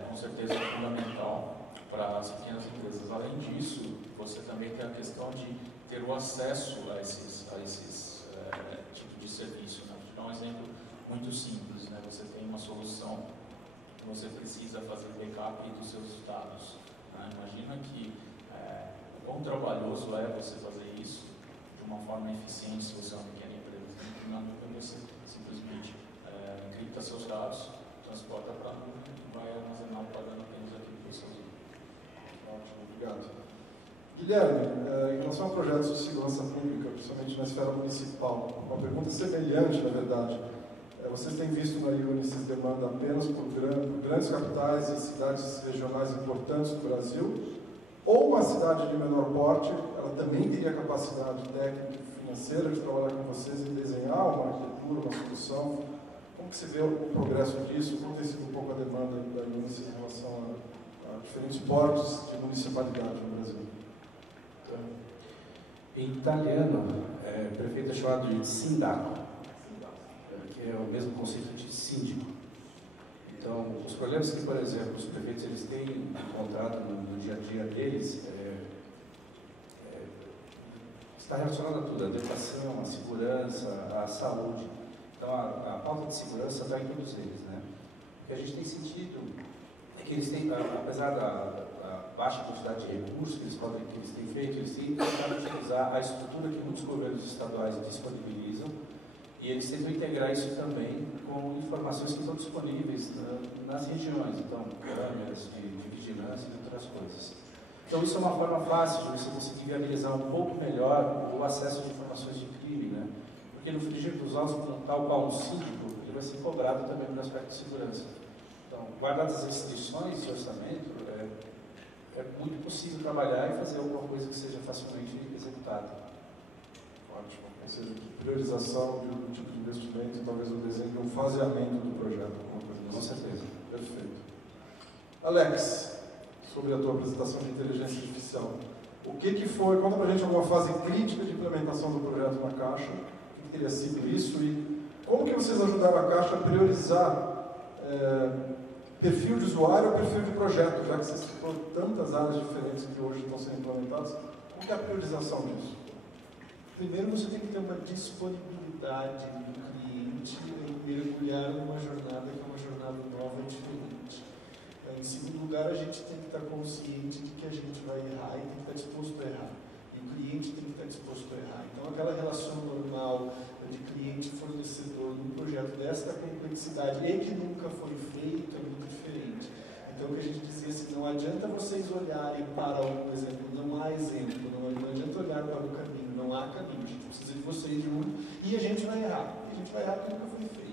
com certeza é fundamental para as pequenas empresas. Além disso, você também tem a questão de ter o acesso a esses tipos de serviço, né? Vou te dar um exemplo muito simples, né? Você tem uma solução, você precisa fazer backup dos seus dados, né? Imagina que o quão trabalhoso é você fazer isso de uma forma eficiente se você é uma pequena empresa. Na nuvem você simplesmente encripta seus dados, transporta para a nuvem e vai armazenar pagando apenas aquilo que você usa. Ótimo, obrigado. Guilherme, em relação a projetos de segurança pública, principalmente na esfera municipal, uma pergunta semelhante, na verdade. Vocês têm visto na Unisys demanda apenas por grandes capitais e cidades regionais importantes do Brasil? Ou uma cidade de menor porte, ela também teria capacidade técnica e financeira de trabalhar com vocês e desenhar uma arquitetura, uma solução? Como que você vê o progresso disso? Como tem sido um pouco a demanda da Unisys em relação a diferentes portes de municipalidade no Brasil? Em italiano, prefeito é chamado de sindaco, que é o mesmo conceito de síndico. Então, os problemas que, por exemplo, os prefeitos eles têm encontrado no dia a dia deles está relacionado a tudo, a educação, a segurança, a saúde. Então, a pauta de segurança está em todos eles, né? O que a gente tem sentido é que eles têm, apesar da baixa quantidade de recursos que eles têm feito, eles têm tentado utilizar a estrutura que muitos governos estaduais disponibilizam E eles tentam integrar isso também com informações que estão disponíveis nas regiões, então, câmeras de vigilância e outras coisas. Então, isso é uma forma fácil de você conseguir viabilizar um pouco melhor o acesso de informações de crime, né? Porque no frigir dos ovos, tal qual um síndico, ele vai ser cobrado também no aspecto de segurança. Então, guardadas as restrições de orçamento, é muito possível trabalhar e fazer alguma coisa que seja facilmente executada. Ótimo. Ou seja, priorização do tipo de investimento, talvez o desenho de um faseamento do projeto. Com certeza. Perfeito. Alex, sobre a tua apresentação de inteligência artificial, o que foi, conta pra gente alguma fase crítica de implementação do projeto na Caixa, o que teria sido isso e como que vocês ajudaram a Caixa a priorizar perfil de usuário ou perfil de projeto, já que você citou tantas áreas diferentes que hoje estão sendo implementadas, como que é a priorização disso? Primeiro, você tem que ter uma disponibilidade do cliente em mergulhar numa jornada que é uma jornada nova e diferente. Em segundo lugar, a gente tem que estar consciente de que a gente vai errar e tem que estar disposto a errar. E o cliente tem que estar disposto a errar. Então, aquela relação normal de cliente-fornecedor num projeto desta complexidade e que nunca foi feito é muito diferente. Então, o que a gente dizia assim, não adianta vocês olharem para o exemplo, não há exemplo, não adianta olhar para o caminho, não há caminho, a gente precisa de vocês de um e a gente vai errar. E a gente vai errar porque nunca foi feito.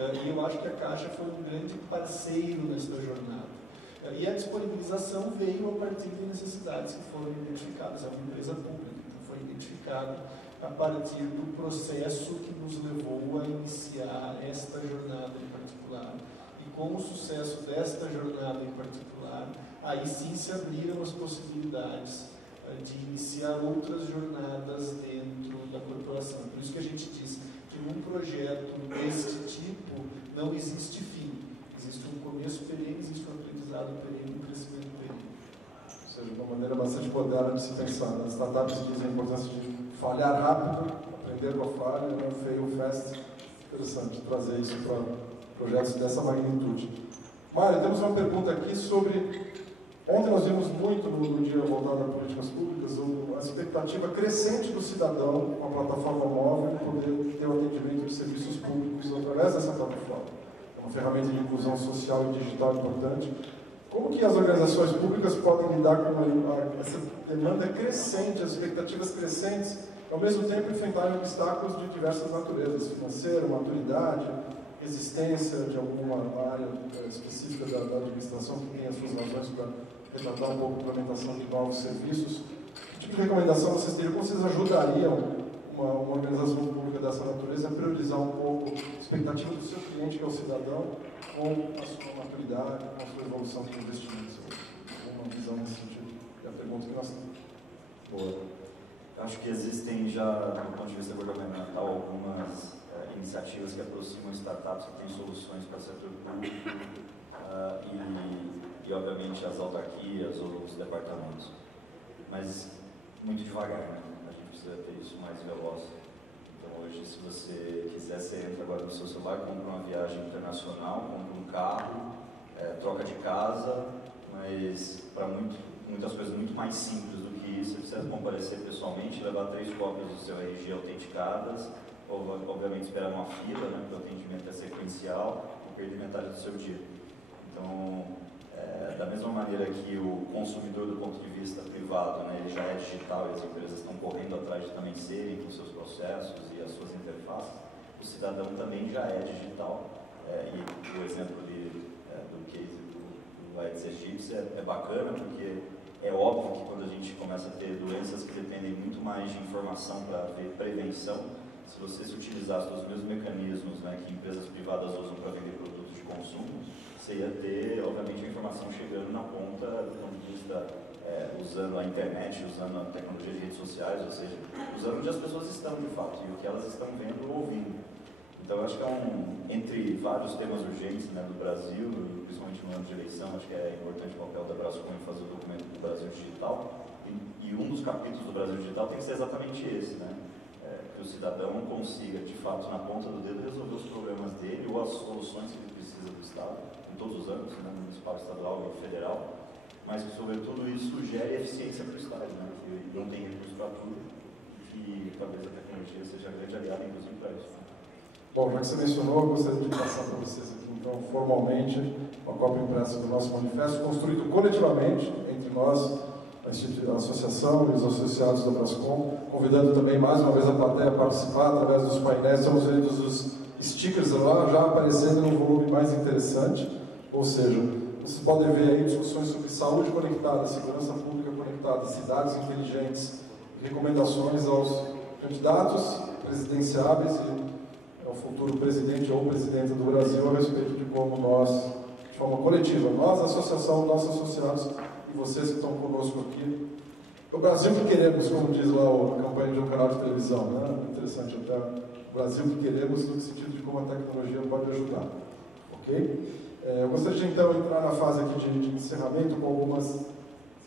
E eu acho que a Caixa foi um grande parceiro nesta jornada. E a disponibilização veio a partir de necessidades que foram identificadas. É uma empresa pública, então foi identificado a partir do processo que nos levou a iniciar esta jornada em particular. E com o sucesso desta jornada em particular, aí sim se abriram as possibilidades de iniciar outras jornadas dentro da corporação. Por isso que a gente diz que num projeto deste tipo não existe fim. Existe um começo perene, existe um aprendizado perene, um crescimento perene. Ou seja, uma maneira bastante moderna de se pensar. As startups dizem a importância de falhar rápido, aprender com a falha, não fail fast. Interessante trazer isso para projetos dessa magnitude. Mário, temos uma pergunta aqui sobre... Ontem nós vimos muito no dia voltado a políticas públicas a expectativa crescente do cidadão com a plataforma móvel poder ter o atendimento de serviços públicos através dessa plataforma. É uma ferramenta de inclusão social e digital importante. Como que as organizações públicas podem lidar com essa demanda crescente, as expectativas crescentes, e ao mesmo tempo enfrentarem obstáculos de diversas naturezas, financeira, maturidade, existência de alguma área específica da administração que tem as suas razões para retratar um pouco a implementação de novos serviços? Que tipo de recomendação vocês teriam? Como vocês ajudariam uma organização pública dessa natureza a priorizar um pouco a expectativa do seu cliente, que é o cidadão, com a sua maturidade, com a sua evolução de investimentos? Uma visão nesse sentido? É a pergunta que nós temos. Boa. Eu acho que existem já, do ponto de vista governamental, algumas iniciativas que aproximam startups que têm soluções para o setor público e, obviamente, as autarquias ou os departamentos. Mas muito devagar, né? A gente precisa ter isso mais veloz. Então, hoje, se você quiser, você entra agora no seu celular, compra uma viagem internacional, compra um carro, troca de casa, mas para muitas coisas muito mais simples do que isso, você precisa comparecer pessoalmente, levar 3 cópias do seu RG autenticadas, obviamente esperar uma fila, né, porque o atendimento é sequencial, e perder metade do seu dia. Então, da mesma maneira que o consumidor do ponto de vista privado, né, ele já é digital e as empresas estão correndo atrás de também serem com seus processos e as suas interfaces, o cidadão também já é digital. E o exemplo do case do Aedes aegypti é bacana, porque é óbvio que quando a gente começa a ter doenças que dependem muito mais de informação para ver prevenção, se você se utilizasse dos mesmos mecanismos, né, que empresas privadas usam para vender produtos de consumo, você ia ter, obviamente, a informação chegando na ponta do ponto de vista usando a internet, usando a tecnologia de redes sociais, ou seja, usando onde as pessoas estão de fato e o que elas estão vendo ou ouvindo. Então, eu acho que entre vários temas urgentes, né, do Brasil, principalmente no ano de eleição, acho que é importante o papel da Brascom em fazer o documento do Brasil Digital. E um dos capítulos do Brasil Digital tem que ser exatamente esse, né? Que o cidadão consiga, de fato, na ponta do dedo, resolver os problemas dele ou as soluções que ele precisa do Estado, em todos os âmbitos, né, municipal, estadual e federal, mas que, sobretudo, isso gere eficiência para o Estado, né, que não tem recurso para tudo, e que talvez a tecnologia seja a grande aliada, inclusive, para isso. Bom, já que você mencionou, eu gostaria de passar para vocês aqui, então, formalmente, uma cópia impressa do nosso manifesto, construído coletivamente entre nós, a associação e os associados da Brascom, convidando também mais uma vez a plateia a participar através dos painéis. Estamos vendo os stickers lá já aparecendo num volume mais interessante, ou seja, vocês podem ver aí discussões sobre saúde conectada, segurança pública conectada, cidades inteligentes, recomendações aos candidatos presidenciáveis e ao futuro presidente ou presidenta do Brasil a respeito de como nós, de forma coletiva, nós, a associação, nossos associados e vocês que estão conosco aqui, o Brasil que queremos, como diz lá a campanha de um canal de televisão, né? Interessante até, o Brasil que queremos no sentido de como a tecnologia pode ajudar, ok? Eu gostaria de então entrar na fase aqui de encerramento com algumas, se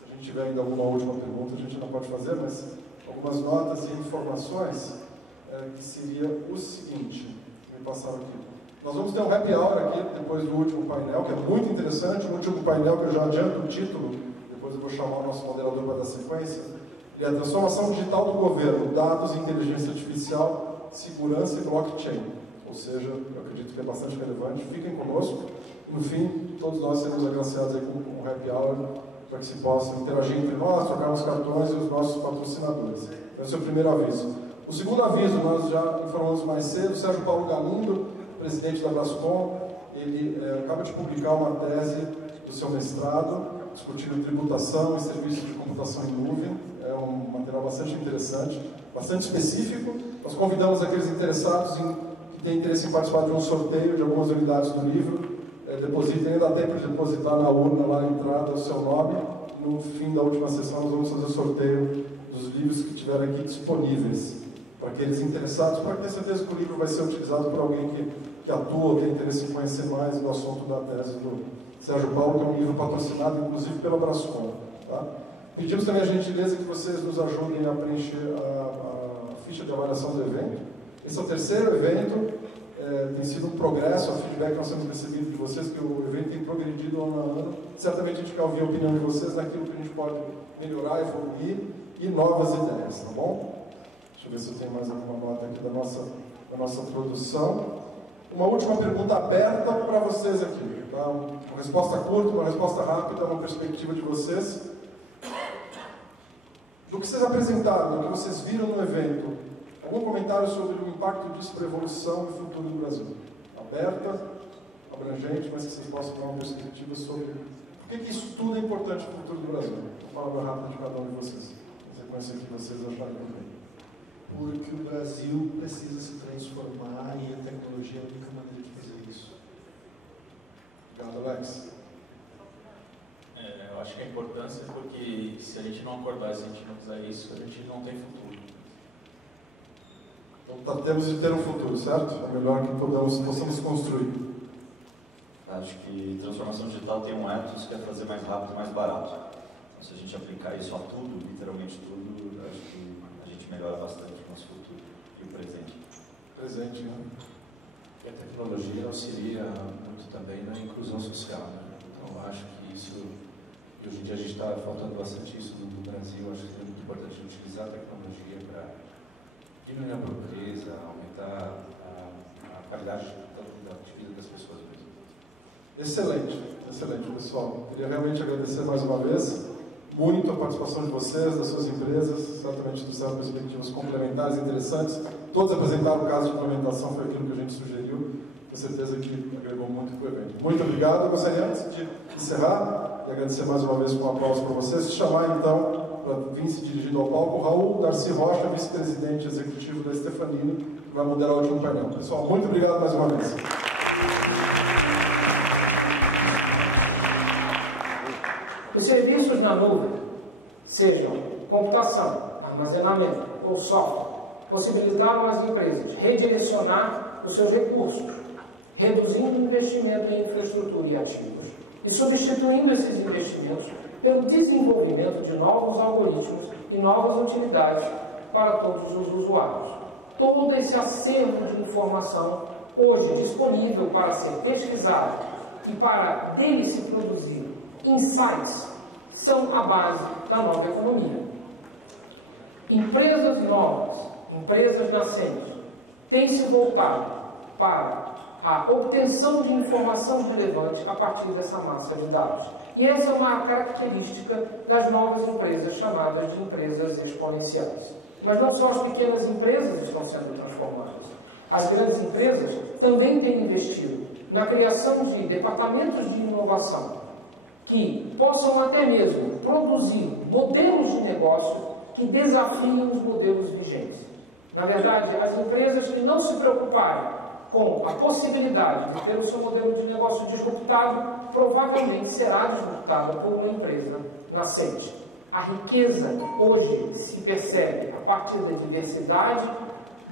a gente tiver ainda alguma última pergunta, a gente não pode fazer, mas algumas notas e informações, que seria o seguinte, me passaram aqui. Nós vamos ter um happy hour aqui, depois do último painel, que é muito interessante, o último painel que eu já adianto o título, depois eu vou chamar o nosso moderador para dar sequência, ele é a transformação digital do governo, dados, inteligência artificial, segurança e blockchain. Ou seja, eu acredito que é bastante relevante. Fiquem conosco. No fim, todos nós seremos agraciados aí com um happy hour para que se possa interagir entre nós, trocar os cartões e os nossos patrocinadores. Esse é o primeiro aviso. O segundo aviso, nós já informamos mais cedo, o Sérgio Paulo Galindo, presidente da Brascom, ele acaba de publicar uma tese do seu mestrado, discutindo tributação e serviços de computação em nuvem. É um material bastante interessante, bastante específico. Nós convidamos aqueles interessados que têm interesse em participar de um sorteio de algumas unidades do livro. Depositem, ainda dá tempo de depositar na urna lá na entrada o seu nome. No fim da última sessão nós vamos fazer o sorteio dos livros que estiverem aqui disponíveis para aqueles interessados, para ter certeza que o livro vai ser utilizado por alguém que atua ou tem interesse em conhecer mais do assunto da tese do Sérgio Paulo, que é um livro patrocinado inclusive pela Brascom. Tá? Pedimos também a gentileza que vocês nos ajudem a preencher a ficha de avaliação do evento. Esse é o terceiro evento. Tem sido um progresso, o feedback que nós temos recebido de vocês, que o evento tem progredido ano a ano. Certamente a gente quer ouvir a opinião de vocês naquilo que a gente pode melhorar, evoluir e novas ideias, tá bom? Deixa eu ver se eu tenho mais alguma nota aqui da nossa produção. Uma última pergunta aberta para vocês aqui, tá? Uma resposta curta, uma resposta rápida, uma perspectiva de vocês. Do que vocês apresentaram, do que vocês viram no evento, algum comentário sobre o impacto disso para a evolução e futuro do Brasil? Aberta, abrangente, mas que vocês possam dar uma perspectiva sobre por que isso tudo é importante para o futuro do Brasil. Uma palavra rápida de cada um de vocês. Na sequência que vocês acharem também. Porque o Brasil precisa se transformar e a tecnologia é a única maneira de fazer isso. Obrigado, Alex. Eu acho que a importância é porque se a gente não acordar, se a gente não fizer isso, a gente não tem futuro. Então, temos de ter um futuro, certo? É melhor que possamos construir. Acho que transformação digital tem um ethos que é fazer mais rápido e mais barato. Então, se a gente aplicar isso a tudo, literalmente tudo, acho que a gente melhora bastante o nosso futuro e o presente. Presente, né? E a tecnologia auxilia muito também na inclusão social, né? Então, acho que isso, e hoje em dia a gente está faltando bastante isso no Brasil, acho que é muito importante utilizar a tecnologia para diminuir a pobreza, aumentar a qualidade de vida das pessoas mesmo. Excelente, excelente, pessoal. Queria realmente agradecer mais uma vez muito a participação de vocês, das suas empresas, certamente trouxeram perspectivas complementares interessantes. Todos apresentaram o caso de implementação, foi aquilo que a gente sugeriu. Tenho certeza que agregou muito para o evento. Muito obrigado. Eu gostaria, antes de encerrar, e agradecer mais uma vez com um aplauso para vocês, chamar então, para vir se dirigindo ao palco, Raul Darcy Rocha, vice-presidente executivo da Stefanini, que vai moderar o último painel. Pessoal, muito obrigado mais uma vez. Os serviços na nuvem, sejam computação, armazenamento ou software, possibilitaram às empresas redirecionar os seus recursos, reduzindo o investimento em infraestrutura e ativos e substituindo esses investimentos pelo desenvolvimento de novos algoritmos e novas utilidades para todos os usuários. Todo esse acervo de informação, hoje disponível para ser pesquisado e para dele se produzir insights, são a base da nova economia. Empresas novas, empresas nascentes, têm se voltado para a obtenção de informação relevante a partir dessa massa de dados. E essa é uma característica das novas empresas chamadas de empresas exponenciais. Mas não só as pequenas empresas estão sendo transformadas. As grandes empresas também têm investido na criação de departamentos de inovação que possam até mesmo produzir modelos de negócio que desafiem os modelos vigentes. Na verdade, as empresas que não se preocuparem com a possibilidade de ter o seu modelo de negócio disruptado, provavelmente será disruptada por uma empresa nascente. A riqueza hoje se percebe a partir da diversidade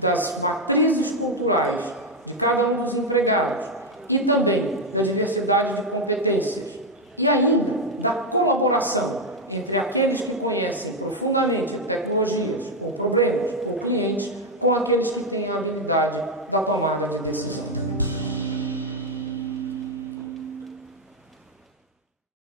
das matrizes culturais de cada um dos empregados e também da diversidade de competências e ainda da colaboração entre aqueles que conhecem profundamente tecnologias ou problemas ou clientes com aqueles que têm a habilidade da tomada de decisão.